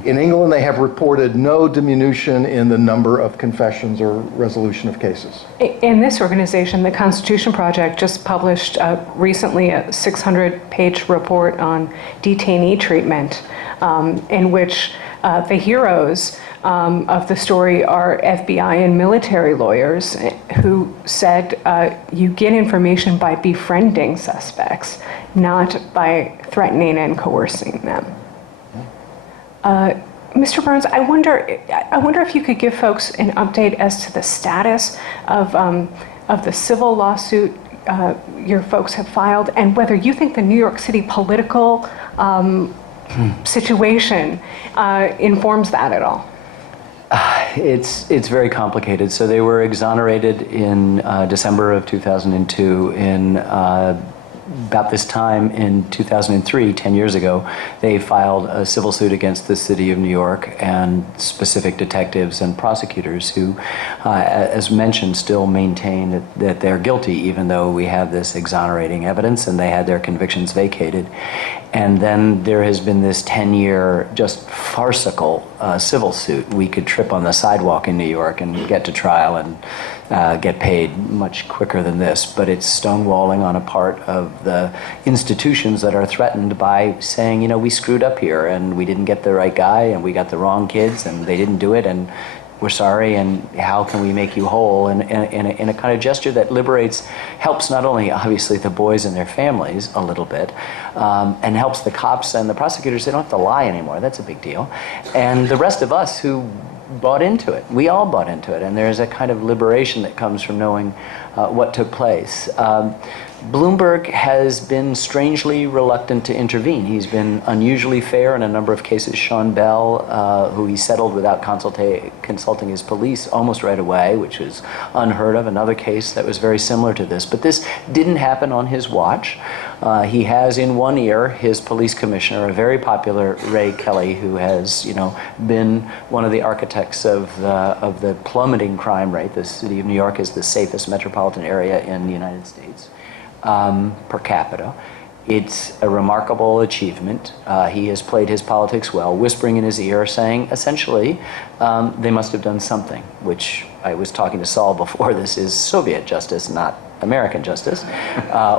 in England, they have reported no diminution in the number of confessions or resolution of cases. In this organization, the Constitution Project just published recently a 600-page report on detainee treatment, in which the heroes of the story are FBI and military lawyers who said you get information by befriending suspects, not by threatening and coercing them. Mr. Burns, I wonder if you could give folks an update as to the status of the civil lawsuit your folks have filed, and whether you think the New York City political situation informs that at all. It's very complicated. So they were exonerated in December of 2002. In about this time in 2003, 10 years ago, they filed a civil suit against the city of New York and specific detectives and prosecutors who, as mentioned, still maintain that they're guilty, even though we have this exonerating evidence and they had their convictions vacated. And then there has been this 10-year just farcical civil suit. We could trip on the sidewalk in New York and get to trial and get paid much quicker than this, but it's stonewalling on a part of the institutions that are threatened by saying, we screwed up here and we didn't get the right guy and we got the wrong kids and they didn't do it and we're sorry, and how can we make you whole? And in a kind of gesture that helps not only obviously the boys and their families a little bit, and helps the cops and the prosecutors. They don't have to lie anymore. That's a big deal. And the rest of us who bought into it, we all bought into it, and there's a kind of liberation that comes from knowing what took place. Bloomberg has been strangely reluctant to intervene. He's been unusually fair in a number of cases. Sean Bell, who he settled without consulting his police almost right away, which was unheard of. Another case that was very similar to this. But this didn't happen on his watch. He has in one ear his police commissioner, a very popular Ray Kelly, who has been one of the architects of the plummeting crime rate. The city of New York is the safest metropolitan area in the United States. Per capita. It's a remarkable achievement. He has played his politics well, whispering in his ear, saying, essentially, they must have done something, which I was talking to Saul before. This is Soviet justice, not American justice,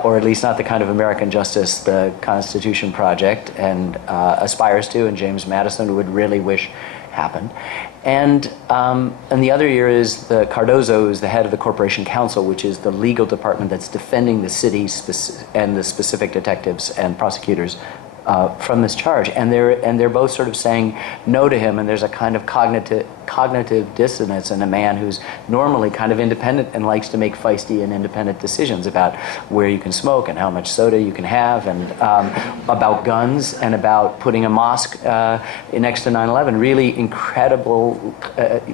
or at least not the kind of American justice the Constitution Project aspires to, and James Madison would really wish happened. And the other year is Cardozo is the head of the Corporation Counsel, which is the legal department that's defending the city and the specific detectives and prosecutors from this charge. And they're both sort of saying no to him, and there's a kind of cognitive dissonance in a man who's normally kind of independent and likes to make feisty and independent decisions about where you can smoke and how much soda you can have, and about guns and about putting a mosque next to 9/11. Really incredible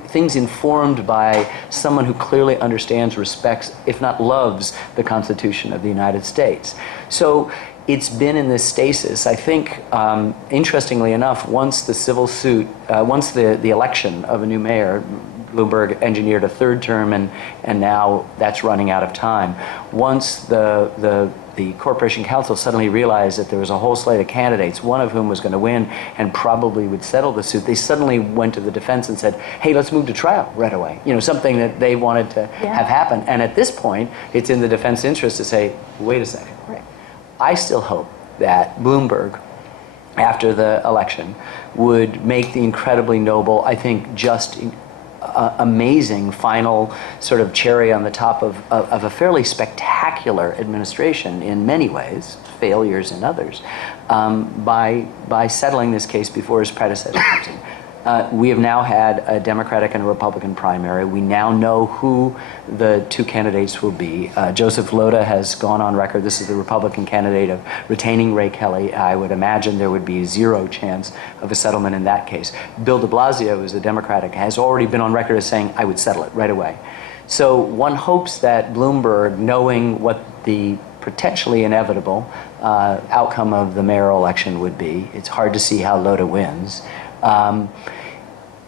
things informed by someone who clearly understands, respects, if not loves, the Constitution of the United States. So it's been in this stasis. I think, interestingly enough, once the civil suit, once the election of a new mayor, Bloomberg engineered a third term, and now that's running out of time. Once the Corporation Counsel suddenly realized that there was a whole slate of candidates, one of whom was going to win and probably would settle the suit, they suddenly went to the defense and said, hey, let's move to trial right away. You know, something that they wanted to have happen. And at this point, it's in the defense interest to say, wait a second. Right. I still hope that Bloomberg, after the election, would make the incredibly noble, I think just amazing final sort of cherry on the top of a fairly spectacular administration in many ways, failures in others, by settling this case before his predecessor comes in. We have now had a Democratic and a Republican primary. We now know who the two candidates will be. Joseph Lota has gone on record. This is the Republican candidate of retaining Ray Kelly. I would imagine there would be zero chance of a settlement in that case. Bill de Blasio, who's a Democratic, has already been on record as saying, I would settle it right away. So one hopes that Bloomberg, knowing what the potentially inevitable outcome of the mayoral election would be, it's hard to see how Lota wins,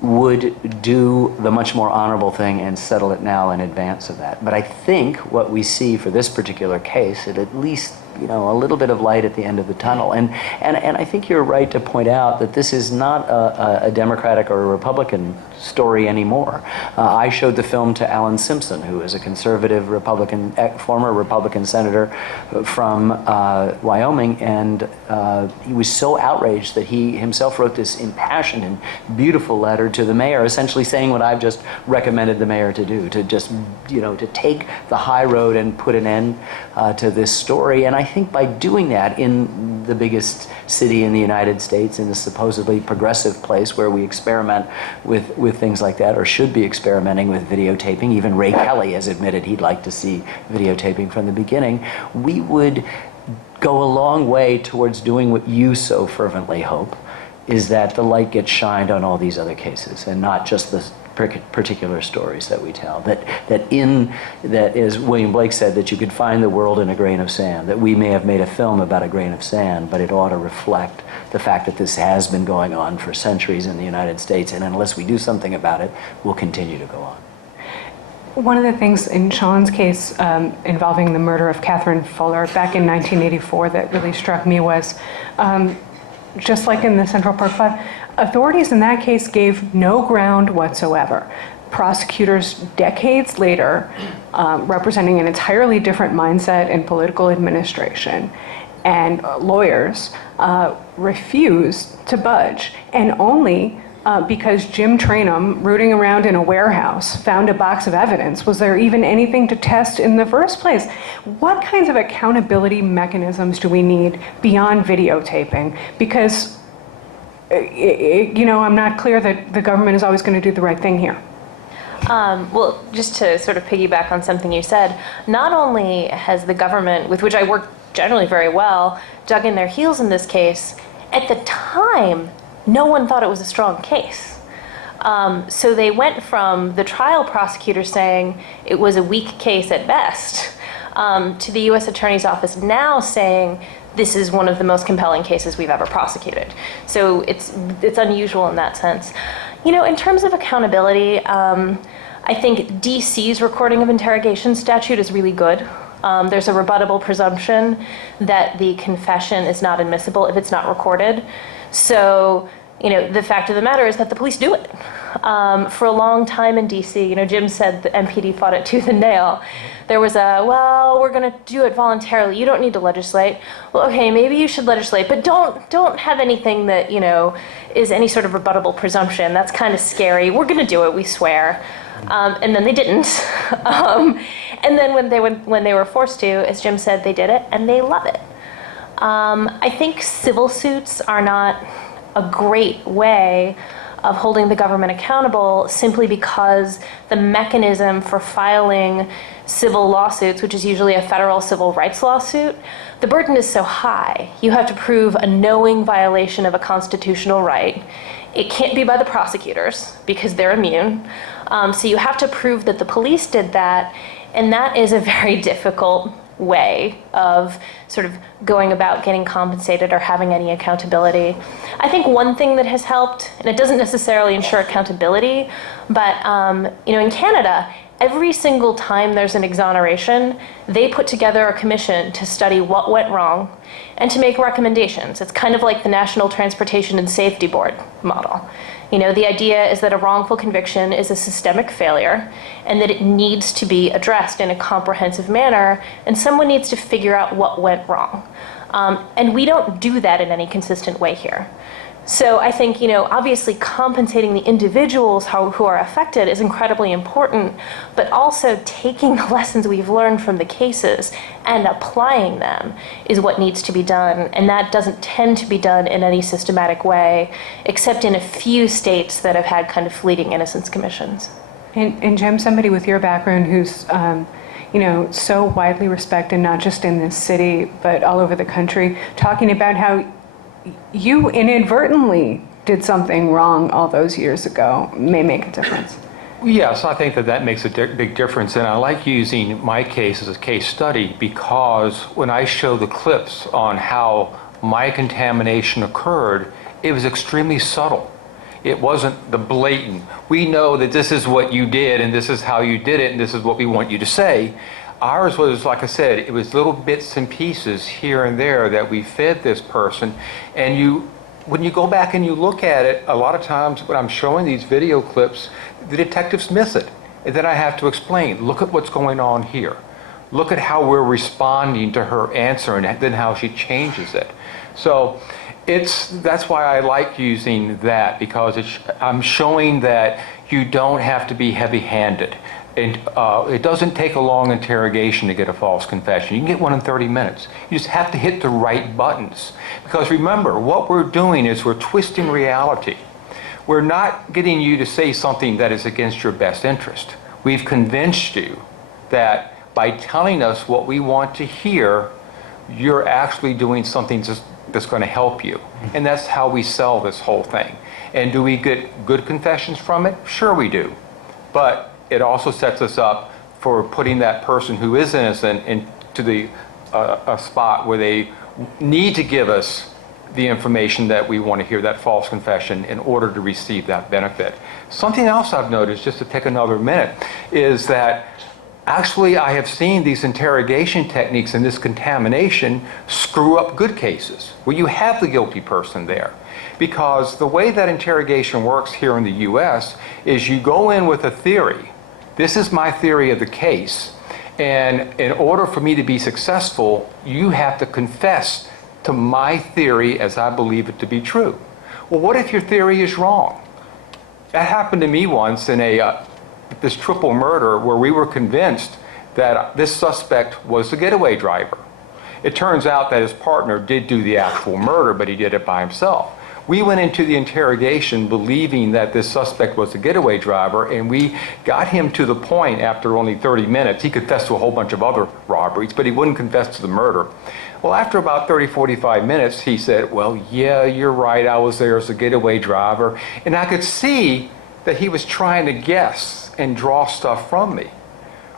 would do the much more honorable thing and settle it now in advance of that. But I think what we see for this particular case, it at least, you know, a little bit of light at the end of the tunnel. And I think you're right to point out that this is not a Democratic or a Republican story anymore. I showed the film to Alan Simpson, who is a conservative Republican, former Republican senator from Wyoming, and he was so outraged that he himself wrote this impassioned and beautiful letter to the mayor, essentially saying what I've just recommended the mayor to do, to just, you know, to take the high road and put an end to this story. And I think by doing that in the biggest city in the United States, in a supposedly progressive place where we experiment with things like that, or should be experimenting with videotaping, even Ray Kelly has admitted he'd like to see videotaping from the beginning, we would go a long way towards doing what you so fervently hope, is that the light gets shined on all these other cases and not just the particular stories that we tell. That as William Blake said, that you could find the world in a grain of sand, that we may have made a film about a grain of sand, but it ought to reflect the fact that this has been going on for centuries in the United States, and unless we do something about it, we'll continue to go on. One of the things in Shawn's case involving the murder of Catherine Fuller back in 1984 that really struck me was, just like in the Central Park Five, authorities in that case gave no ground whatsoever. Prosecutors decades later, representing an entirely different mindset in political administration, and lawyers refused to budge, and only because Jim Trainum, rooting around in a warehouse, found a box of evidence, was there even anything to test in the first place. What kinds of accountability mechanisms do we need beyond videotaping? Because, you know, I'm not clear that the government is always going to do the right thing here. Well, just to sort of piggyback on something you said, not only has the government, with which I work generally very well, dug in their heels in this case, at the time, no one thought it was a strong case. So they went from the trial prosecutor saying it was a weak case at best, to the U.S. Attorney's Office now saying this is one of the most compelling cases we've ever prosecuted. So it's unusual in that sense. You know, in terms of accountability, I think D.C.'s recording of interrogation statute is really good. There's a rebuttable presumption that the confession is not admissible if it's not recorded. So, you know, the fact of the matter is that the police do it. For a long time in DC, you know, Jim said the MPD fought it tooth and nail. There was well, we're going to do it voluntarily. You don't need to legislate. Well, okay, maybe you should legislate, but don't have anything that, you know, is any sort of rebuttable presumption. That's kind of scary. We're going to do it, we swear. And then they didn't. And then when they were forced to, as Jim said, they did it, and they love it. I think civil suits are not a great way of holding the government accountable simply because the mechanism for filing civil lawsuits, which is usually a federal civil rights lawsuit, the burden is so high. You have to prove a knowing violation of a constitutional right. It can't be by the prosecutors because they're immune. So you have to prove that the police did that, and that is a very difficult way of sort of going about getting compensated or having any accountability. I think one thing that has helped, and it doesn't necessarily ensure accountability, but in Canada, every single time there's an exoneration, they put together a commission to study what went wrong and to make recommendations. It's kind of like the National Transportation and Safety Board model. The idea is that a wrongful conviction is a systemic failure and that it needs to be addressed in a comprehensive manner, and someone needs to figure out what went wrong. And we don't do that in any consistent way here. So I think, obviously compensating the individuals who are affected is incredibly important, but also taking the lessons we've learned from the cases and applying them is what needs to be done. And that doesn't tend to be done in any systematic way, except in a few states that have had kind of fleeting innocence commissions. And Jim, somebody with your background who's so widely respected, not just in this city, but all over the country, talking about how you inadvertently did something wrong all those years ago may make a difference. Yes, I think that makes a big difference, and I like using my case as a case study because when I show the clips on how my contamination occurred, it was extremely subtle. It wasn't the blatant, we know that this is what you did and this is how you did it and this is what we want you to say. Ours was, like I said, it was little bits and pieces here and there that we fed this person. And when you go back and you look at it, a lot of times when I'm showing these video clips, the detectives miss it. And then I have to explain, look at what's going on here. Look at how we're responding to her answer and then how she changes it. So that's why I like using that, because I'm showing that you don't have to be heavy-handed. And it doesn't take a long interrogation to get a false confession. You can get one in 30 minutes. You just have to hit the right buttons. Because remember, what we're doing is we're twisting reality. We're not getting you to say something that is against your best interest. We've convinced you that by telling us what we want to hear, you're actually doing something that's going to help you. And that's how we sell this whole thing. And do we get good confessions from it? Sure we do. But it also sets us up for putting that person who is innocent into a spot where they need to give us the information that we want to hear, that false confession, in order to receive that benefit. Something else I've noticed, just to take another minute, is that actually I have seen these interrogation techniques and this contamination screw up good cases where you have the guilty person there. Because the way that interrogation works here in the US is you go in with a theory. This is my theory of the case, and in order for me to be successful, you have to confess to my theory as I believe it to be true. Well, what if your theory is wrong? That happened to me once in this triple murder where we were convinced that this suspect was the getaway driver. It turns out that his partner did do the actual murder, but he did it by himself. We went into the interrogation believing that this suspect was the getaway driver, and we got him to the point after only 30 minutes. He confessed to a whole bunch of other robberies, but he wouldn't confess to the murder. Well, after about 30, 45 minutes, he said, well, yeah, you're right, I was there as a getaway driver. And I could see that he was trying to guess and draw stuff from me.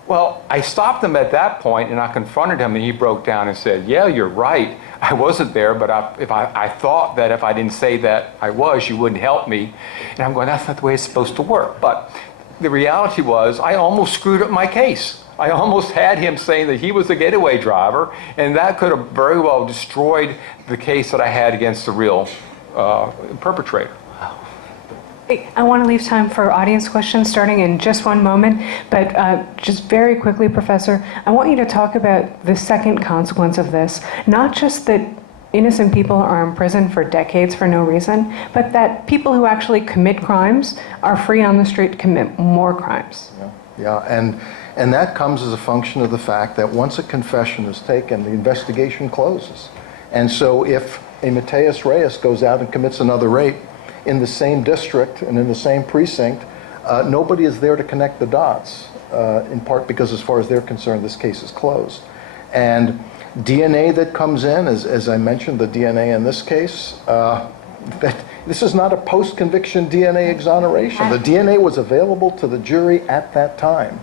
Well, I stopped him at that point, and I confronted him, and he broke down and said, yeah, you're right. I wasn't there, but I thought that if I didn't say that I was, you wouldn't help me. And I'm going, that's not the way it's supposed to work. But the reality was, I almost screwed up my case. I almost had him saying that he was a getaway driver, and that could have very well destroyed the case that I had against the real perpetrator. I want to leave time for audience questions starting in just one moment, but just very quickly, Professor, I want you to talk about the second consequence of this, not just that innocent people are in prison for decades for no reason, but that people who actually commit crimes are free on the street to commit more crimes. Yeah, and that comes as a function of the fact that once a confession is taken, the investigation closes. And so if a Mateus Reyes goes out and commits another rape in the same district and in the same precinct, nobody is there to connect the dots, in part because as far as they're concerned, this case is closed. And DNA that comes in, as I mentioned, the DNA in this case, this is not a post-conviction DNA exoneration. The DNA was available to the jury at that time.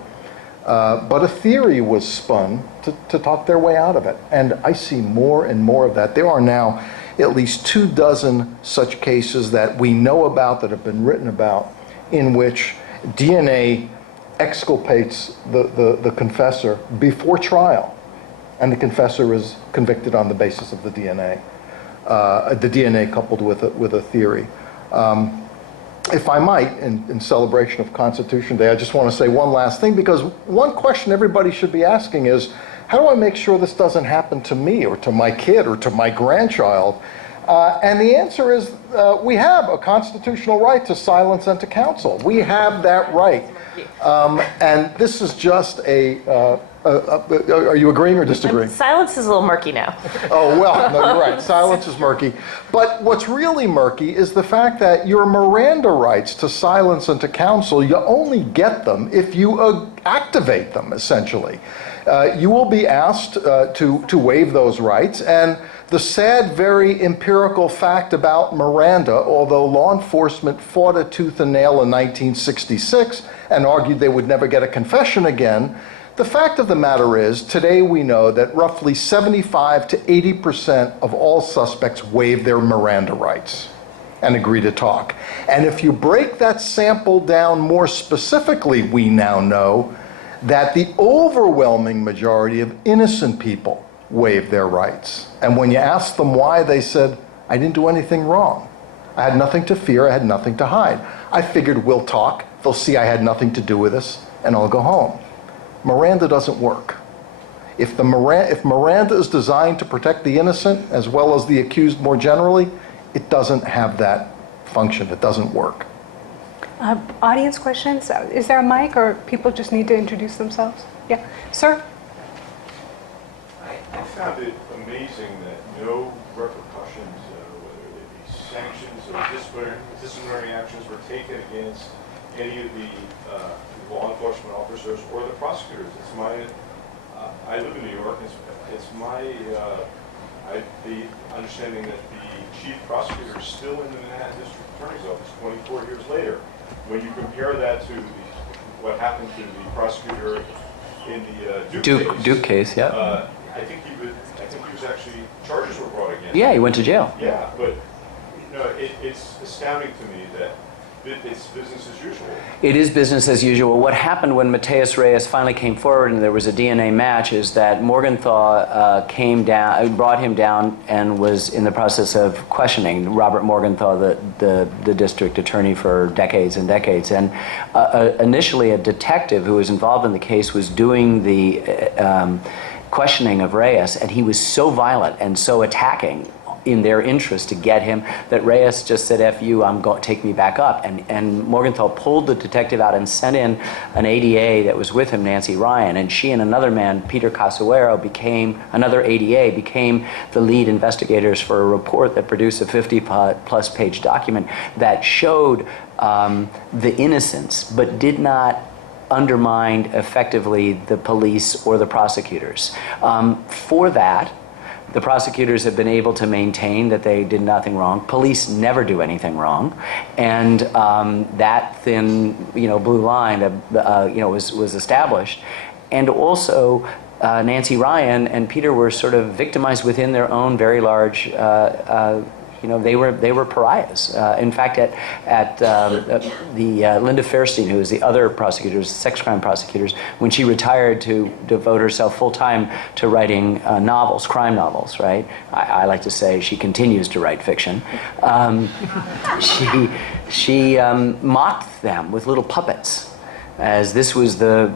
But a theory was spun to talk their way out of it. And I see more and more of that. There are now at least 24 such cases that we know about, that have been written about, in which DNA exculpates the confessor before trial, and the confessor is convicted on the basis of the DNA coupled with a theory. If I might, in celebration of Constitution Day, I just want to say one last thing, because one question everybody should be asking is, how do I make sure this doesn't happen to me or to my kid or to my grandchild? And the answer is, we have a constitutional right to silence and to counsel. We have that right. And this is just are you agreeing or disagreeing? Silence is a little murky now. Oh, well, no, you're right. Silence is murky. But what's really murky is the fact that your Miranda rights to silence and to counsel, you only get them if you activate them, essentially. You will be asked to waive those rights, and the sad, very empirical fact about Miranda, although law enforcement fought it tooth and nail in 1966 and argued they would never get a confession again, the fact of the matter is, today we know that roughly 75 to 80% of all suspects waive their Miranda rights and agree to talk. And if you break that sample down more specifically, we now know that the overwhelming majority of innocent people waive their rights. And when you ask them why, they said, I didn't do anything wrong. I had nothing to fear, I had nothing to hide. I figured we'll talk, they'll see I had nothing to do with this, and I'll go home. Miranda doesn't work. If Miranda is designed to protect the innocent as well as the accused more generally, it doesn't have that function, it doesn't work. Audience questions? Is there a mic, or people just need to introduce themselves? Yeah, sir? I found it amazing that no repercussions, whether they be sanctions or disciplinary actions, were taken against any of the law enforcement officers or the prosecutors. It's my, I live in New York, it's my, the understanding that the chief prosecutor is still in the Manhattan District Attorney's Office 24 years later. When you compare that to what happened to the prosecutor in the Duke case, yeah. I think he was actually, charges were brought against him. Yeah, he went to jail. Yeah, but it's astounding to me that it's business as usual. It is business as usual. What happened when Mateus Reyes finally came forward and there was a DNA match is that Morgenthau came down, brought him down, and was in the process of questioning Robert Morgenthau, the district attorney, for decades and decades. And initially, a detective who was involved in the case was doing the questioning of Reyes, and he was so violent and so attacking in their interest to get him that Reyes just said, F you, take me back up. And Morgenthau pulled the detective out and sent in an ADA that was with him, Nancy Ryan, and she and another man, Peter Casuero, another ADA, became the lead investigators for a report that produced a 50-plus page document that showed the innocence, but did not undermine effectively the police or the prosecutors. For that, the prosecutors have been able to maintain that they did nothing wrong. Police never do anything wrong, and that thin, blue line, was established. And also, Nancy Ryan and Peter were sort of victimized within their own very large. They were pariahs. In fact, at the Linda Fairstein, who was the other prosecutor, sex crime prosecutors, when she retired to devote herself full time to writing novels, crime novels, right? I like to say she continues to write fiction. She mocked them with little puppets, as this was the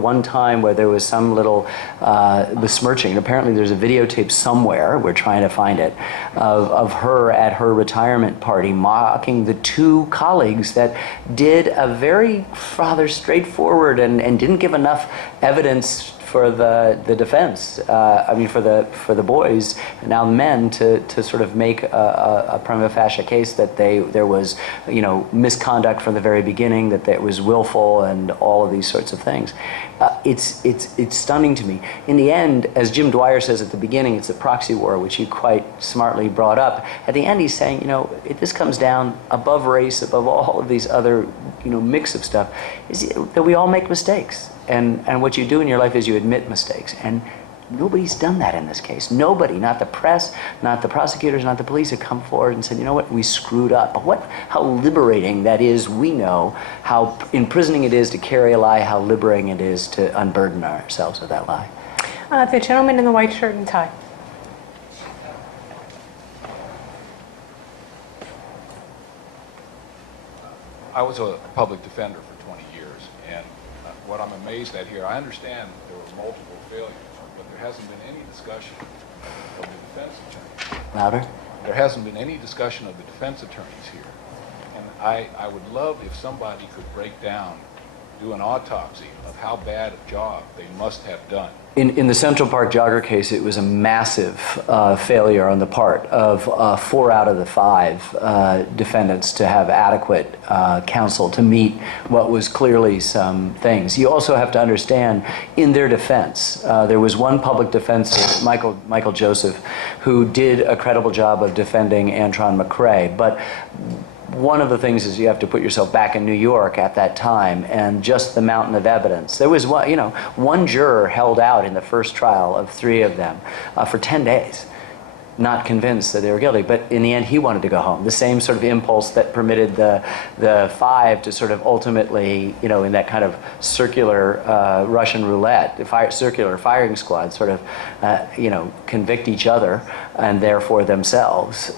one time where there was some little besmirching. Apparently there's a videotape somewhere, we're trying to find it, of her at her retirement party mocking the two colleagues that did a very rather straightforward and didn't give enough evidence for the defense, for the boys, now men, to sort of make a prima facie case that there was, misconduct from the very beginning, that it was willful, and all of these sorts of things. It's stunning to me. In the end, as Jim Dwyer says at the beginning, it's a proxy war, which he quite smartly brought up. At the end, he's saying, this comes down above race, above all of these other, mix of stuff, is that we all make mistakes. And what you do in your life is you admit mistakes. And nobody's done that in this case. Nobody, not the press, not the prosecutors, not the police, have come forward and said, you know what, we screwed up. But how liberating that is. We know how imprisoning it is to carry a lie, how liberating it is to unburden ourselves of that lie. The gentleman in the white shirt and tie. I was a public defender for 20 years, and what I'm amazed at here, I understand there were multiple failures, but there hasn't been any discussion of the defense attorneys. Louder? There hasn't been any discussion of the defense attorneys here. And I would love if somebody could break down, do an autopsy of how bad a job they must have done. In the Central Park jogger case, it was a massive failure on the part of 4 out of the 5 defendants to have adequate counsel to meet what was clearly some things. You also have to understand, in their defense, there was one public defense, Michael Joseph, who did a credible job of defending Antron McCrae. But one of the things is you have to put yourself back in New York at that time, and just the mountain of evidence. There was one juror held out in the first trial of 3 of them for 10 days, not convinced that they were guilty. But in the end, he wanted to go home. The same sort of impulse that permitted the 5 to sort of ultimately, in that kind of circular Russian roulette, circular firing squad, sort of, convict each other and therefore themselves.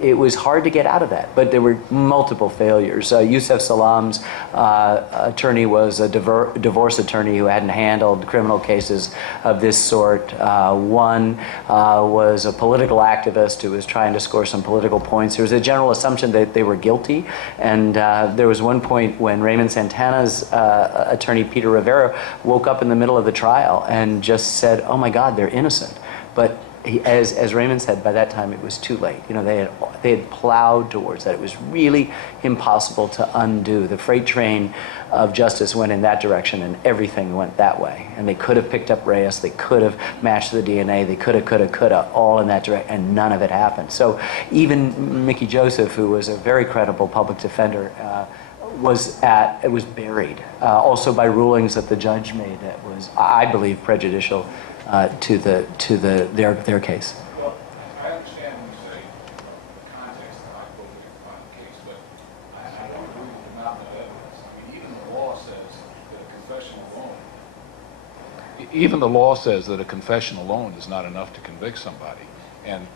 It was hard to get out of that, but there were multiple failures. Yusef Salam's attorney was a divorce attorney who hadn't handled criminal cases of this sort. One was a political activist who was trying to score some political points. There was a general assumption that they were guilty, and there was one point when Raymond Santana's attorney, Peter Rivera, woke up in the middle of the trial and just said, "Oh my God, they're innocent." But as Raymond said, by that time it was too late. They had plowed towards that. It was really impossible to undo. The freight train of justice went in that direction, and everything went that way. And they could have picked up Reyes, they could have matched the DNA, they could have, all in that direction, and none of it happened. So even Mickey Joseph, who was a very credible public defender, was buried. Also by rulings that the judge made that was, I believe, prejudicial to their case. Well, I understand when you say the context of how you define the case, but I don't agree with the mountain of evidence. I mean, even the law says that a confession alone is not enough to convict somebody. And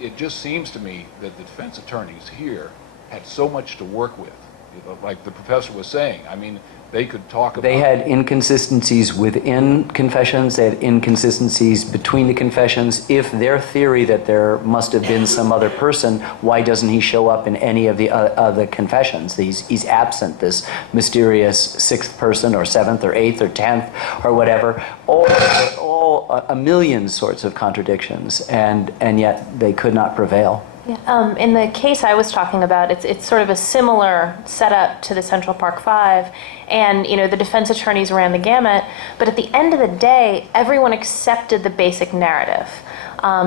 it just seems to me that the defense attorneys here had so much to work with. Like the professor was saying, I mean, they could talk about... They had inconsistencies within confessions. They had inconsistencies between the confessions. If their theory that there must have been some other person, why doesn't he show up in any of the other confessions? He's absent, this mysterious 6th person or 7th or 8th or 10th or whatever. All a million sorts of contradictions, and yet they could not prevail. Yeah. In the case I was talking about, it's sort of a similar setup to the Central Park 5, and the defense attorneys ran the gamut, but at the end of the day, everyone accepted the basic narrative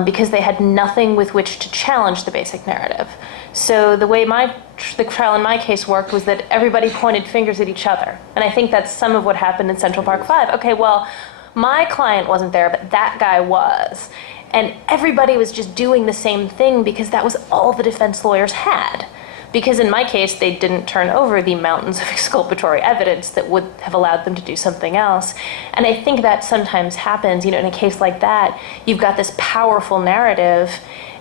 because they had nothing with which to challenge the basic narrative. So the way the trial in my case worked was that everybody pointed fingers at each other, and I think that's some of what happened in Central Park 5. Okay, well, my client wasn't there, but that guy was. And everybody was just doing the same thing because that was all the defense lawyers had. Because in my case, they didn't turn over the mountains of exculpatory evidence that would have allowed them to do something else. And I think that sometimes happens, in a case like that, you've got this powerful narrative,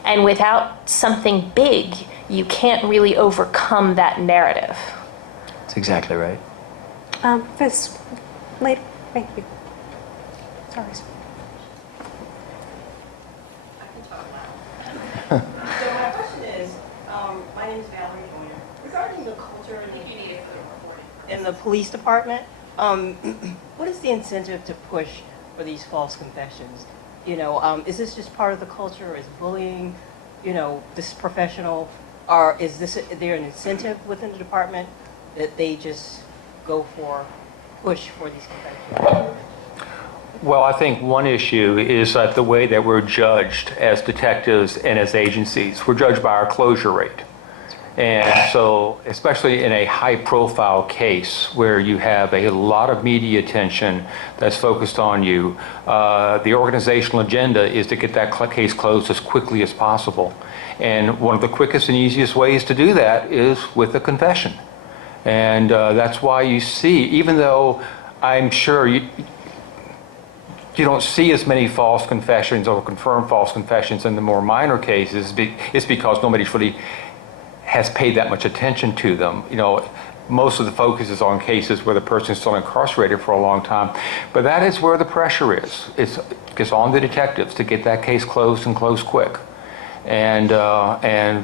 and without something big, you can't really overcome that narrative. That's exactly right. This lady, thank you. Sorry. So my question is, my name is Valerie Joyner. Regarding the culture in the police department, what is the incentive to push for these false confessions? Is this just part of the culture? Is bullying, this professional, or is there an incentive within the department that they just push for these confessions? Well, I think one issue is that the way that we're judged as detectives and as agencies, we're judged by our closure rate. And so, especially in a high-profile case where you have a lot of media attention that's focused on you, the organizational agenda is to get that case closed as quickly as possible. And one of the quickest and easiest ways to do that is with a confession. And that's why you see, even though I'm sure you don't see as many false confessions or confirmed false confessions in the more minor cases, it's because nobody's really has paid that much attention to them. You know, most of the focus is on cases where the person is still incarcerated for a long time. But that is where the pressure is. It's on the detectives to get that case closed and closed quick. And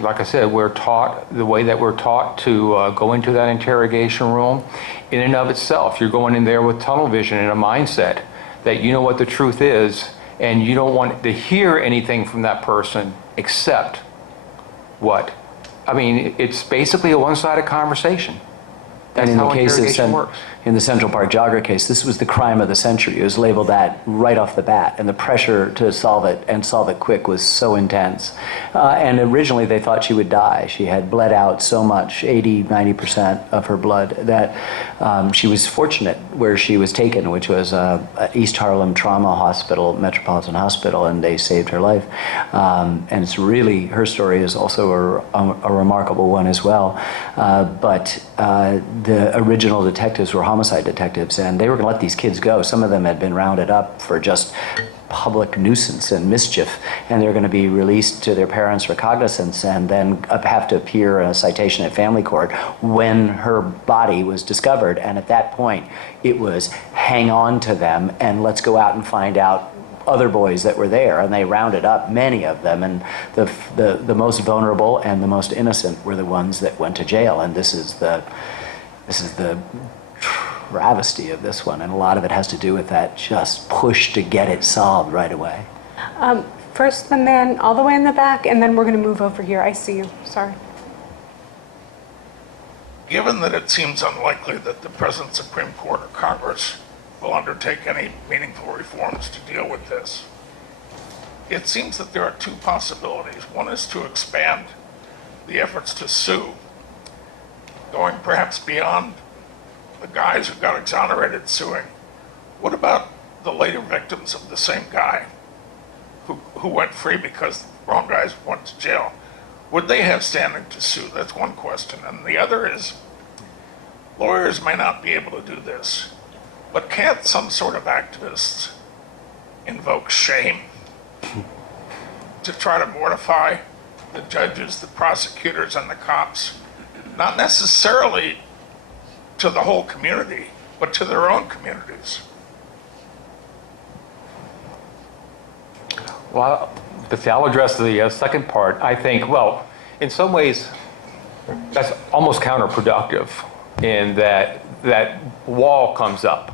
like I said, we're taught, the way that we're taught to go into that interrogation room, in and of itself, you're going in there with tunnel vision and a mindset that you know what the truth is, and you don't want to hear anything from that person except what? I mean, it's basically a one-sided conversation. That's how interrogation works. In the Central Park jogger case, this was the crime of the century. It was labeled that right off the bat, and the pressure to solve it and solve it quick was so intense. And originally they thought she would die. She had bled out so much, 80–90% of her blood, that she was fortunate where she was taken, which was East Harlem Trauma Hospital, Metropolitan Hospital, and they saved her life. And it's really, her story is also a remarkable one as well. But the original detectives were homicide detectives, and they were going to let these kids go. Some of them had been rounded up for just public nuisance and mischief, and they're going to be released to their parents' recognizance and then have to appear in a citation at family court when her body was discovered. And at that point, it was hang on to them and let's go out and find out other boys that were there, and they rounded up many of them, and the most vulnerable and the most innocent were the ones that went to jail. And this is the travesty of this one, and a lot of it has to do with that just push to get it solved right away. First the man all the way in the back, and then we're going to move over here. I see you. Sorry. Given that it seems unlikely that the present Supreme Court or Congress will undertake any meaningful reforms to deal with this, it seems that there are two possibilities. One is to expand the efforts to sue, going perhaps beyond the guys who got exonerated suing. What about the later victims of the same guy who went free because the wrong guys went to jail? Would they have standing to sue? That's one question. And the other is, lawyers may not be able to do this, but can't some sort of activists invoke shame to try to mortify the judges, the prosecutors, and the cops? Not necessarily to the whole community, but to their own communities. Well, I'll address the second part. I think, well, in some ways, that's almost counterproductive in that that wall comes up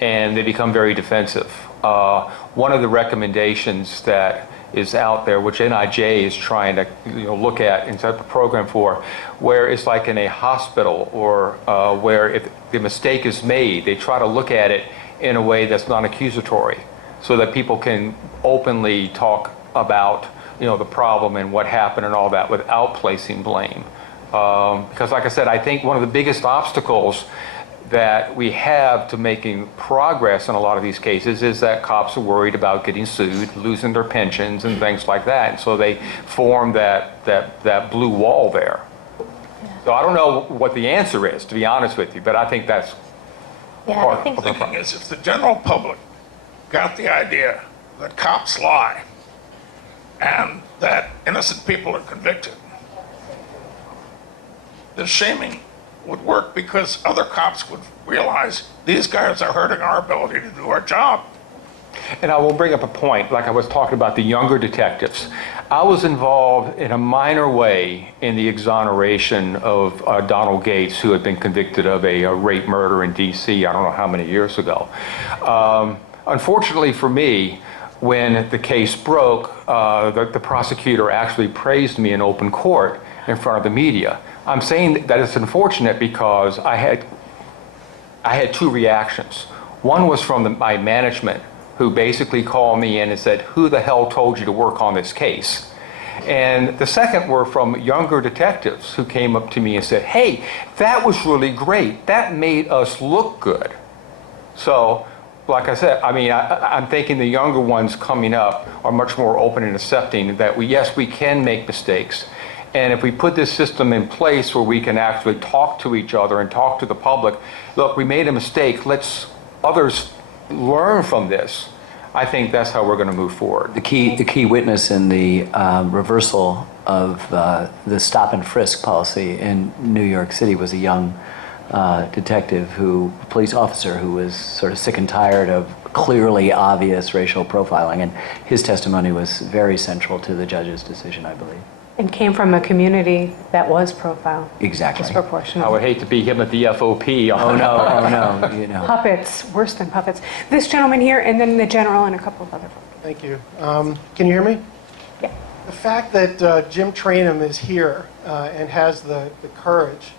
and they become very defensive. One of the recommendations that is out there, which NIJ is trying to look at and set up a program for, where it's like in a hospital or where if the mistake is made, they try to look at it in a way that's non-accusatory so that people can openly talk about the problem and what happened and all that without placing blame. Because like I said, I think one of the biggest obstacles that we have to making progress in a lot of these cases is that cops are worried about getting sued, losing their pensions and things like that. And so they form that blue wall there. So I don't know what the answer is, to be honest with you, but I think that's part of the problem. The thing is, if the general public got the idea that cops lie and that innocent people are convicted, the shaming would work because other cops would realize these guys are hurting our ability to do our job. And I will bring up a point, like I was talking about the younger detectives. I was involved in a minor way in the exoneration of Donald Gates, who had been convicted of a rape murder in D.C. I don't know how many years ago. Unfortunately for me, when the case broke, the prosecutor actually praised me in open court in front of the media. I'm saying that it's unfortunate because I had two reactions. One was from my management, who basically called me in and said, "Who the hell told you to work on this case?" And the second were from younger detectives who came up to me and said, hey, that was really great. That made us look good. So, like I said, I mean, I'm thinking the younger ones coming up are much more open and accepting that yes, we can make mistakes. And if we put this system in place where we can actually talk to each other and talk to the public, look, we made a mistake, let's others learn from this. I think that's how we're going to move forward. The key witness in the reversal of the stop and frisk policy in New York City was a young police officer who was sort of sick and tired of clearly obvious racial profiling, and his testimony was very central to the judge's decision, I believe. And came from a community that was profiled. Exactly. Disproportionate. I would hate to be him at the FOP. Oh no, you know. Puppets, worse than puppets. This gentleman here, and then the general and a couple of other folks. Thank you. Can you hear me? Yeah. The fact that Jim Trainum is here and has the courage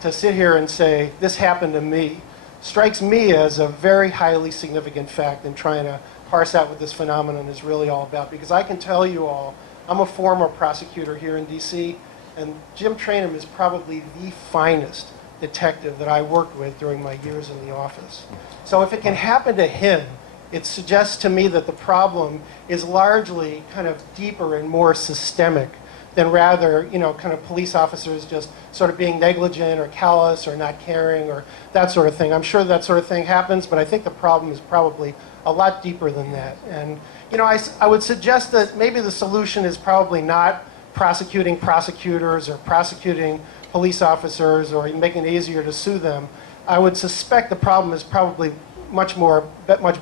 to sit here and say, this happened to me, strikes me as a very highly significant fact in trying to parse out what this phenomenon is really all about. Because I can tell you all, I'm a former prosecutor here in D.C., and Jim Trainum is probably the finest detective that I worked with during my years in the office. So if it can happen to him, it suggests to me that the problem is largely kind of deeper and more systemic than rather, kind of police officers just sort of being negligent or callous or not caring or that sort of thing. I'm sure that sort of thing happens, but I think the problem is probably a lot deeper than that. And I would suggest that maybe the solution is probably not prosecuting prosecutors or prosecuting police officers or making it easier to sue them. I would suspect the problem is probably much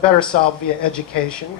better solved via education.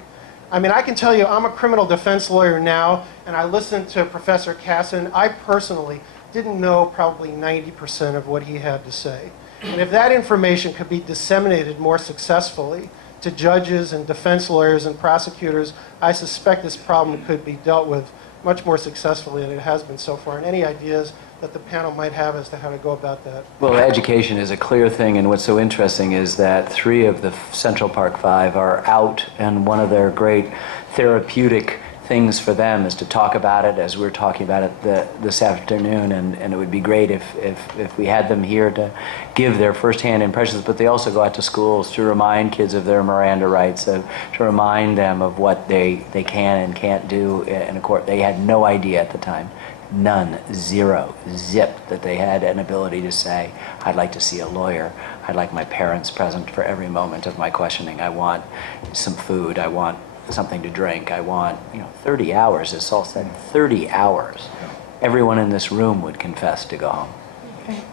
I mean, I can tell you, I'm a criminal defense lawyer now, and I listened to Professor Kassin. I personally didn't know probably 90% of what he had to say. And if that information could be disseminated more successfully to judges and defense lawyers and prosecutors, I suspect this problem could be dealt with much more successfully than it has been so far. And any ideas that the panel might have as to how to go about that? Well, education is a clear thing, and what's so interesting is that 3 of the Central Park 5 are out, and one of their great therapeutic things for them is to talk about it as we're talking about it this afternoon, and it would be great if we had them here to give their firsthand impressions, but they also go out to schools to remind kids of their Miranda rights, to remind them of what they can and can't do in a court. They had no idea at the time, none, zero, zip, that they had an ability to say, I'd like to see a lawyer, I'd like my parents present for every moment of my questioning, I want some food, I want something to drink, I want 30 hours, as Saul said, 30 hours. Everyone in this room would confess to go home.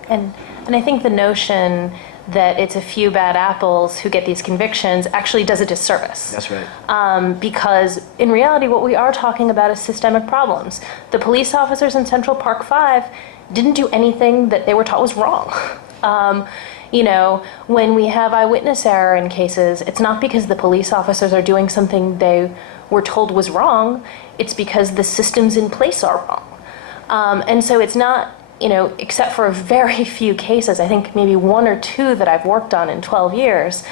And I think the notion that it's a few bad apples who get these convictions actually does a disservice. That's right. Because in reality, what we are talking about is systemic problems. The police officers in Central Park 5 didn't do anything that they were taught was wrong. When we have eyewitness error in cases, it's not because the police officers are doing something they were told was wrong, it's because the systems in place are wrong. And so it's not, except for very few cases, I think maybe 1 or 2 that I've worked on in 12 years,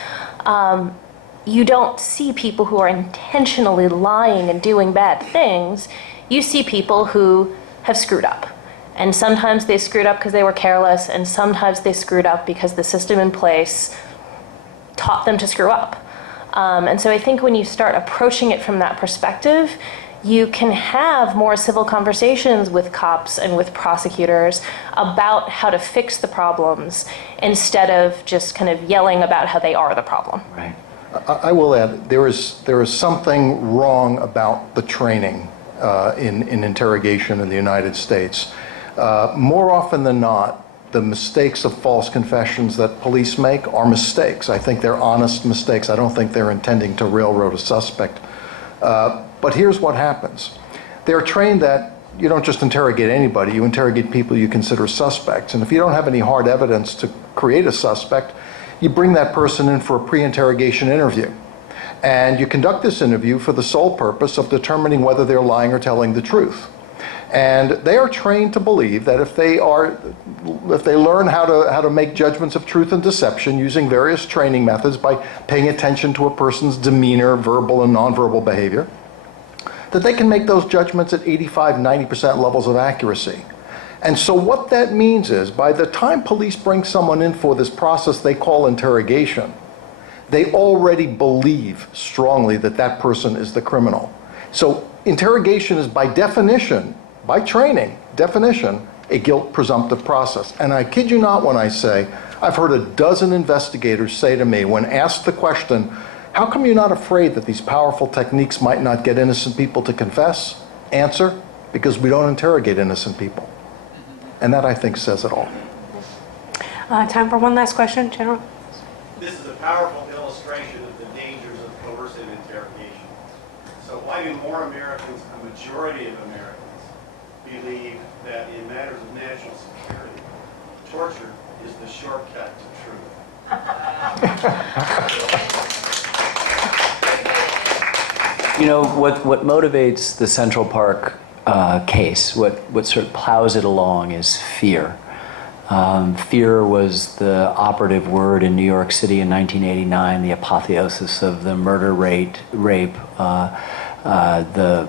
you don't see people who are intentionally lying and doing bad things. You see people who have screwed up. And sometimes they screwed up because they were careless, and sometimes they screwed up because the system in place taught them to screw up. And so I think when you start approaching it from that perspective, you can have more civil conversations with cops and with prosecutors about how to fix the problems instead of just kind of yelling about how they are the problem. Right. I will add, there is something wrong about the training in interrogation in the United States. More often than not, the mistakes of false confessions that police make are mistakes. I think they're honest mistakes. I don't think they're intending to railroad a suspect. But here's what happens. They're trained that you don't just interrogate anybody, you interrogate people you consider suspects. And if you don't have any hard evidence to create a suspect, you bring that person in for a pre-interrogation interview. And you conduct this interview for the sole purpose of determining whether they're lying or telling the truth. And they are trained to believe that if they learn how to make judgments of truth and deception using various training methods by paying attention to a person's demeanor, verbal and nonverbal behavior, that they can make those judgments at 85, 90% levels of accuracy. And so what that means is, by the time police bring someone in for this process they call interrogation, they already believe strongly that that person is the criminal. So interrogation is by definition, by training, definition, a guilt presumptive process. And I kid you not when I say, I've heard a dozen investigators say to me, when asked the question, how come you're not afraid that these powerful techniques might not get innocent people to confess? Answer, because we don't interrogate innocent people. And that, I think, says it all. Time for one last question, General. This is a powerful illustration of the dangers of coercive interrogation. So why do more Americans, a majority of Americans, believe that in matters of national security, torture is the shortcut to truth? You know, what motivates the Central Park case, what sort of plows it along is fear. Fear was the operative word in New York City in 1989, the apotheosis of the murder rape, the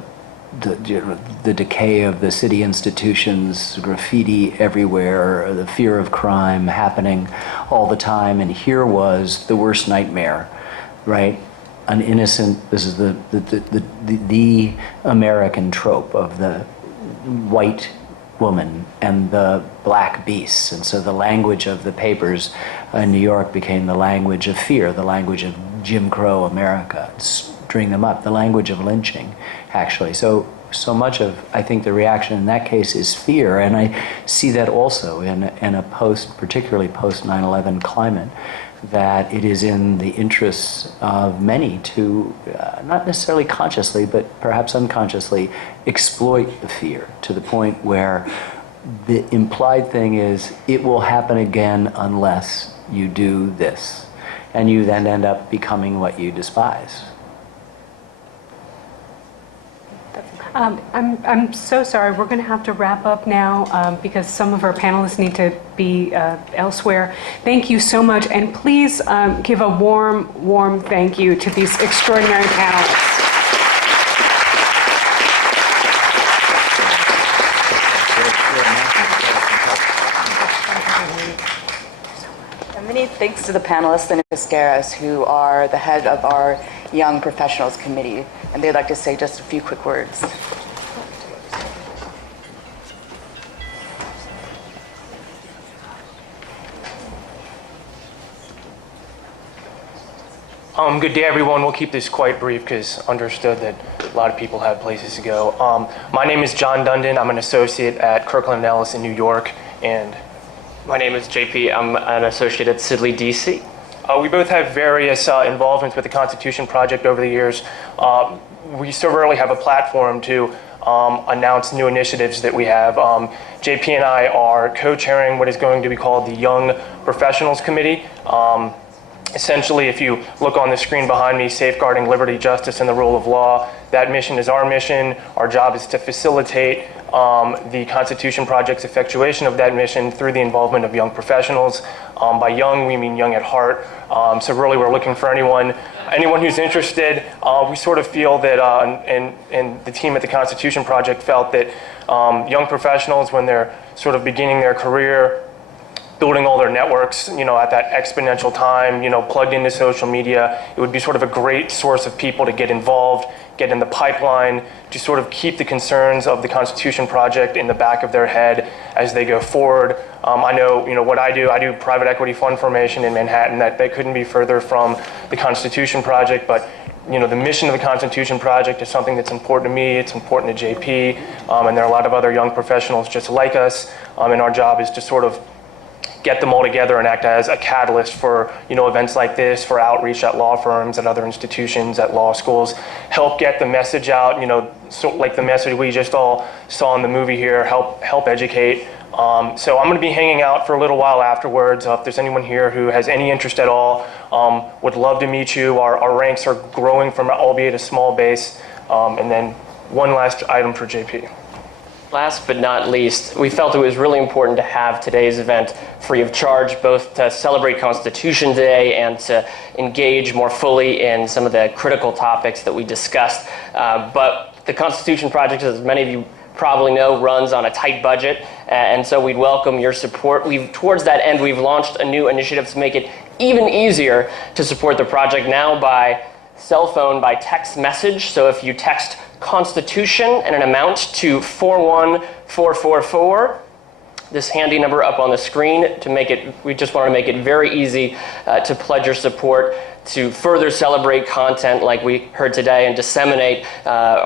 decay of the city institutions, graffiti everywhere, the fear of crime happening all the time, and here was the worst nightmare, right? An innocent, this is the American trope of the white woman and the black beasts. And so the language of the papers in New York became the language of fear, the language of Jim Crow America, string them up, the language of lynching, actually. So much of, I think, the reaction in that case is fear, and I see that also in a particularly post 9/11 climate, that it is in the interests of many to, not necessarily consciously, but perhaps unconsciously, exploit the fear to the point where the implied thing is, it will happen again unless you do this. And you then end up becoming what you despise. I'm so sorry. We're going to have to wrap up now because some of our panelists need to be elsewhere. Thank you so much, and please give a warm thank you to these extraordinary panelists. And many thanks to the panelists and Cascaras, who are the head of our Young Professionals Committee, and they'd like to say just a few quick words. Good day, everyone. We'll keep this quite brief because understood that a lot of people have places to go. My name is John Dundon. I'm an associate at Kirkland & Ellis in New York, and my name is JP. I'm an associate at Sidley, DC. We both have various involvements with the Constitution Project over the years. We so rarely have a platform to announce new initiatives that we have. JP and I are co-chairing what is going to be called the Young Professionals Committee. Essentially, if you look on the screen behind me, safeguarding liberty, justice, and the rule of law, that mission is our mission. Our job is to facilitate the Constitution Project's effectuation of that mission through the involvement of young professionals. By young, we mean young at heart. So really, we're looking for anyone who's interested. We sort of feel that, and the team at the Constitution Project felt that young professionals, when they're sort of beginning their career, building all their networks, at that exponential time, plugged into social media, it would be sort of a great source of people to get involved, get in the pipeline, to sort of keep the concerns of the Constitution Project in the back of their head as they go forward. I know, what I do private equity fund formation in Manhattan. That couldn't be further from the Constitution Project, but the mission of the Constitution Project is something that's important to me, it's important to JP, and there are a lot of other young professionals just like us, and our job is to sort of get them all together and act as a catalyst for events like this, for outreach at law firms and other institutions, at law schools, help get the message out, so like the message we just all saw in the movie here, help educate. So I'm going to be hanging out for a little while afterwards. If there's anyone here who has any interest at all, would love to meet you. Our ranks are growing from albeit a small base. And then one last item for JP. Last but not least, we felt it was really important to have today's event free of charge, both to celebrate Constitution Day and to engage more fully in some of the critical topics that we discussed. But The Constitution Project, as many of you probably know, runs on a tight budget, and so we'd welcome your support. Towards that end, we've launched a new initiative to make it even easier to support the project now by cell phone, by text message. So if you text Constitution and an amount to 41444, this handy number up on the screen, we just want to make it very easy to pledge your support to further celebrate content like we heard today and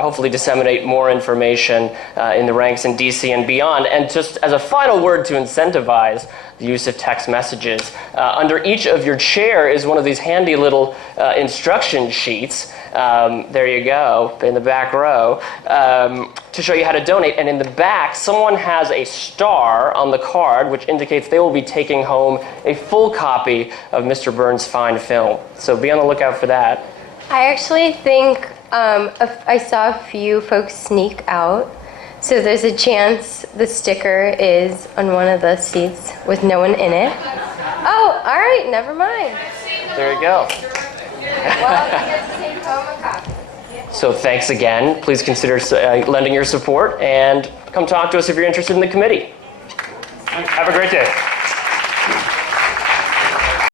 hopefully disseminate more information in the ranks in DC and beyond. And just as a final word to incentivize the use of text messages, under each of your chair is one of these handy little instruction sheets. There you go, in the back row, to show you how to donate. And in the back, someone has a star on the card, which indicates they will be taking home a full copy of Mr. Burns' fine film. So be on the lookout for that. I actually think I saw a few folks sneak out. So there's a chance the sticker is on one of the seats with no one in it. Oh, all right, never mind. There you go. Well, you get to take home a copy. So thanks again. Please consider lending your support and come talk to us if you're interested in the committee. Have a great day.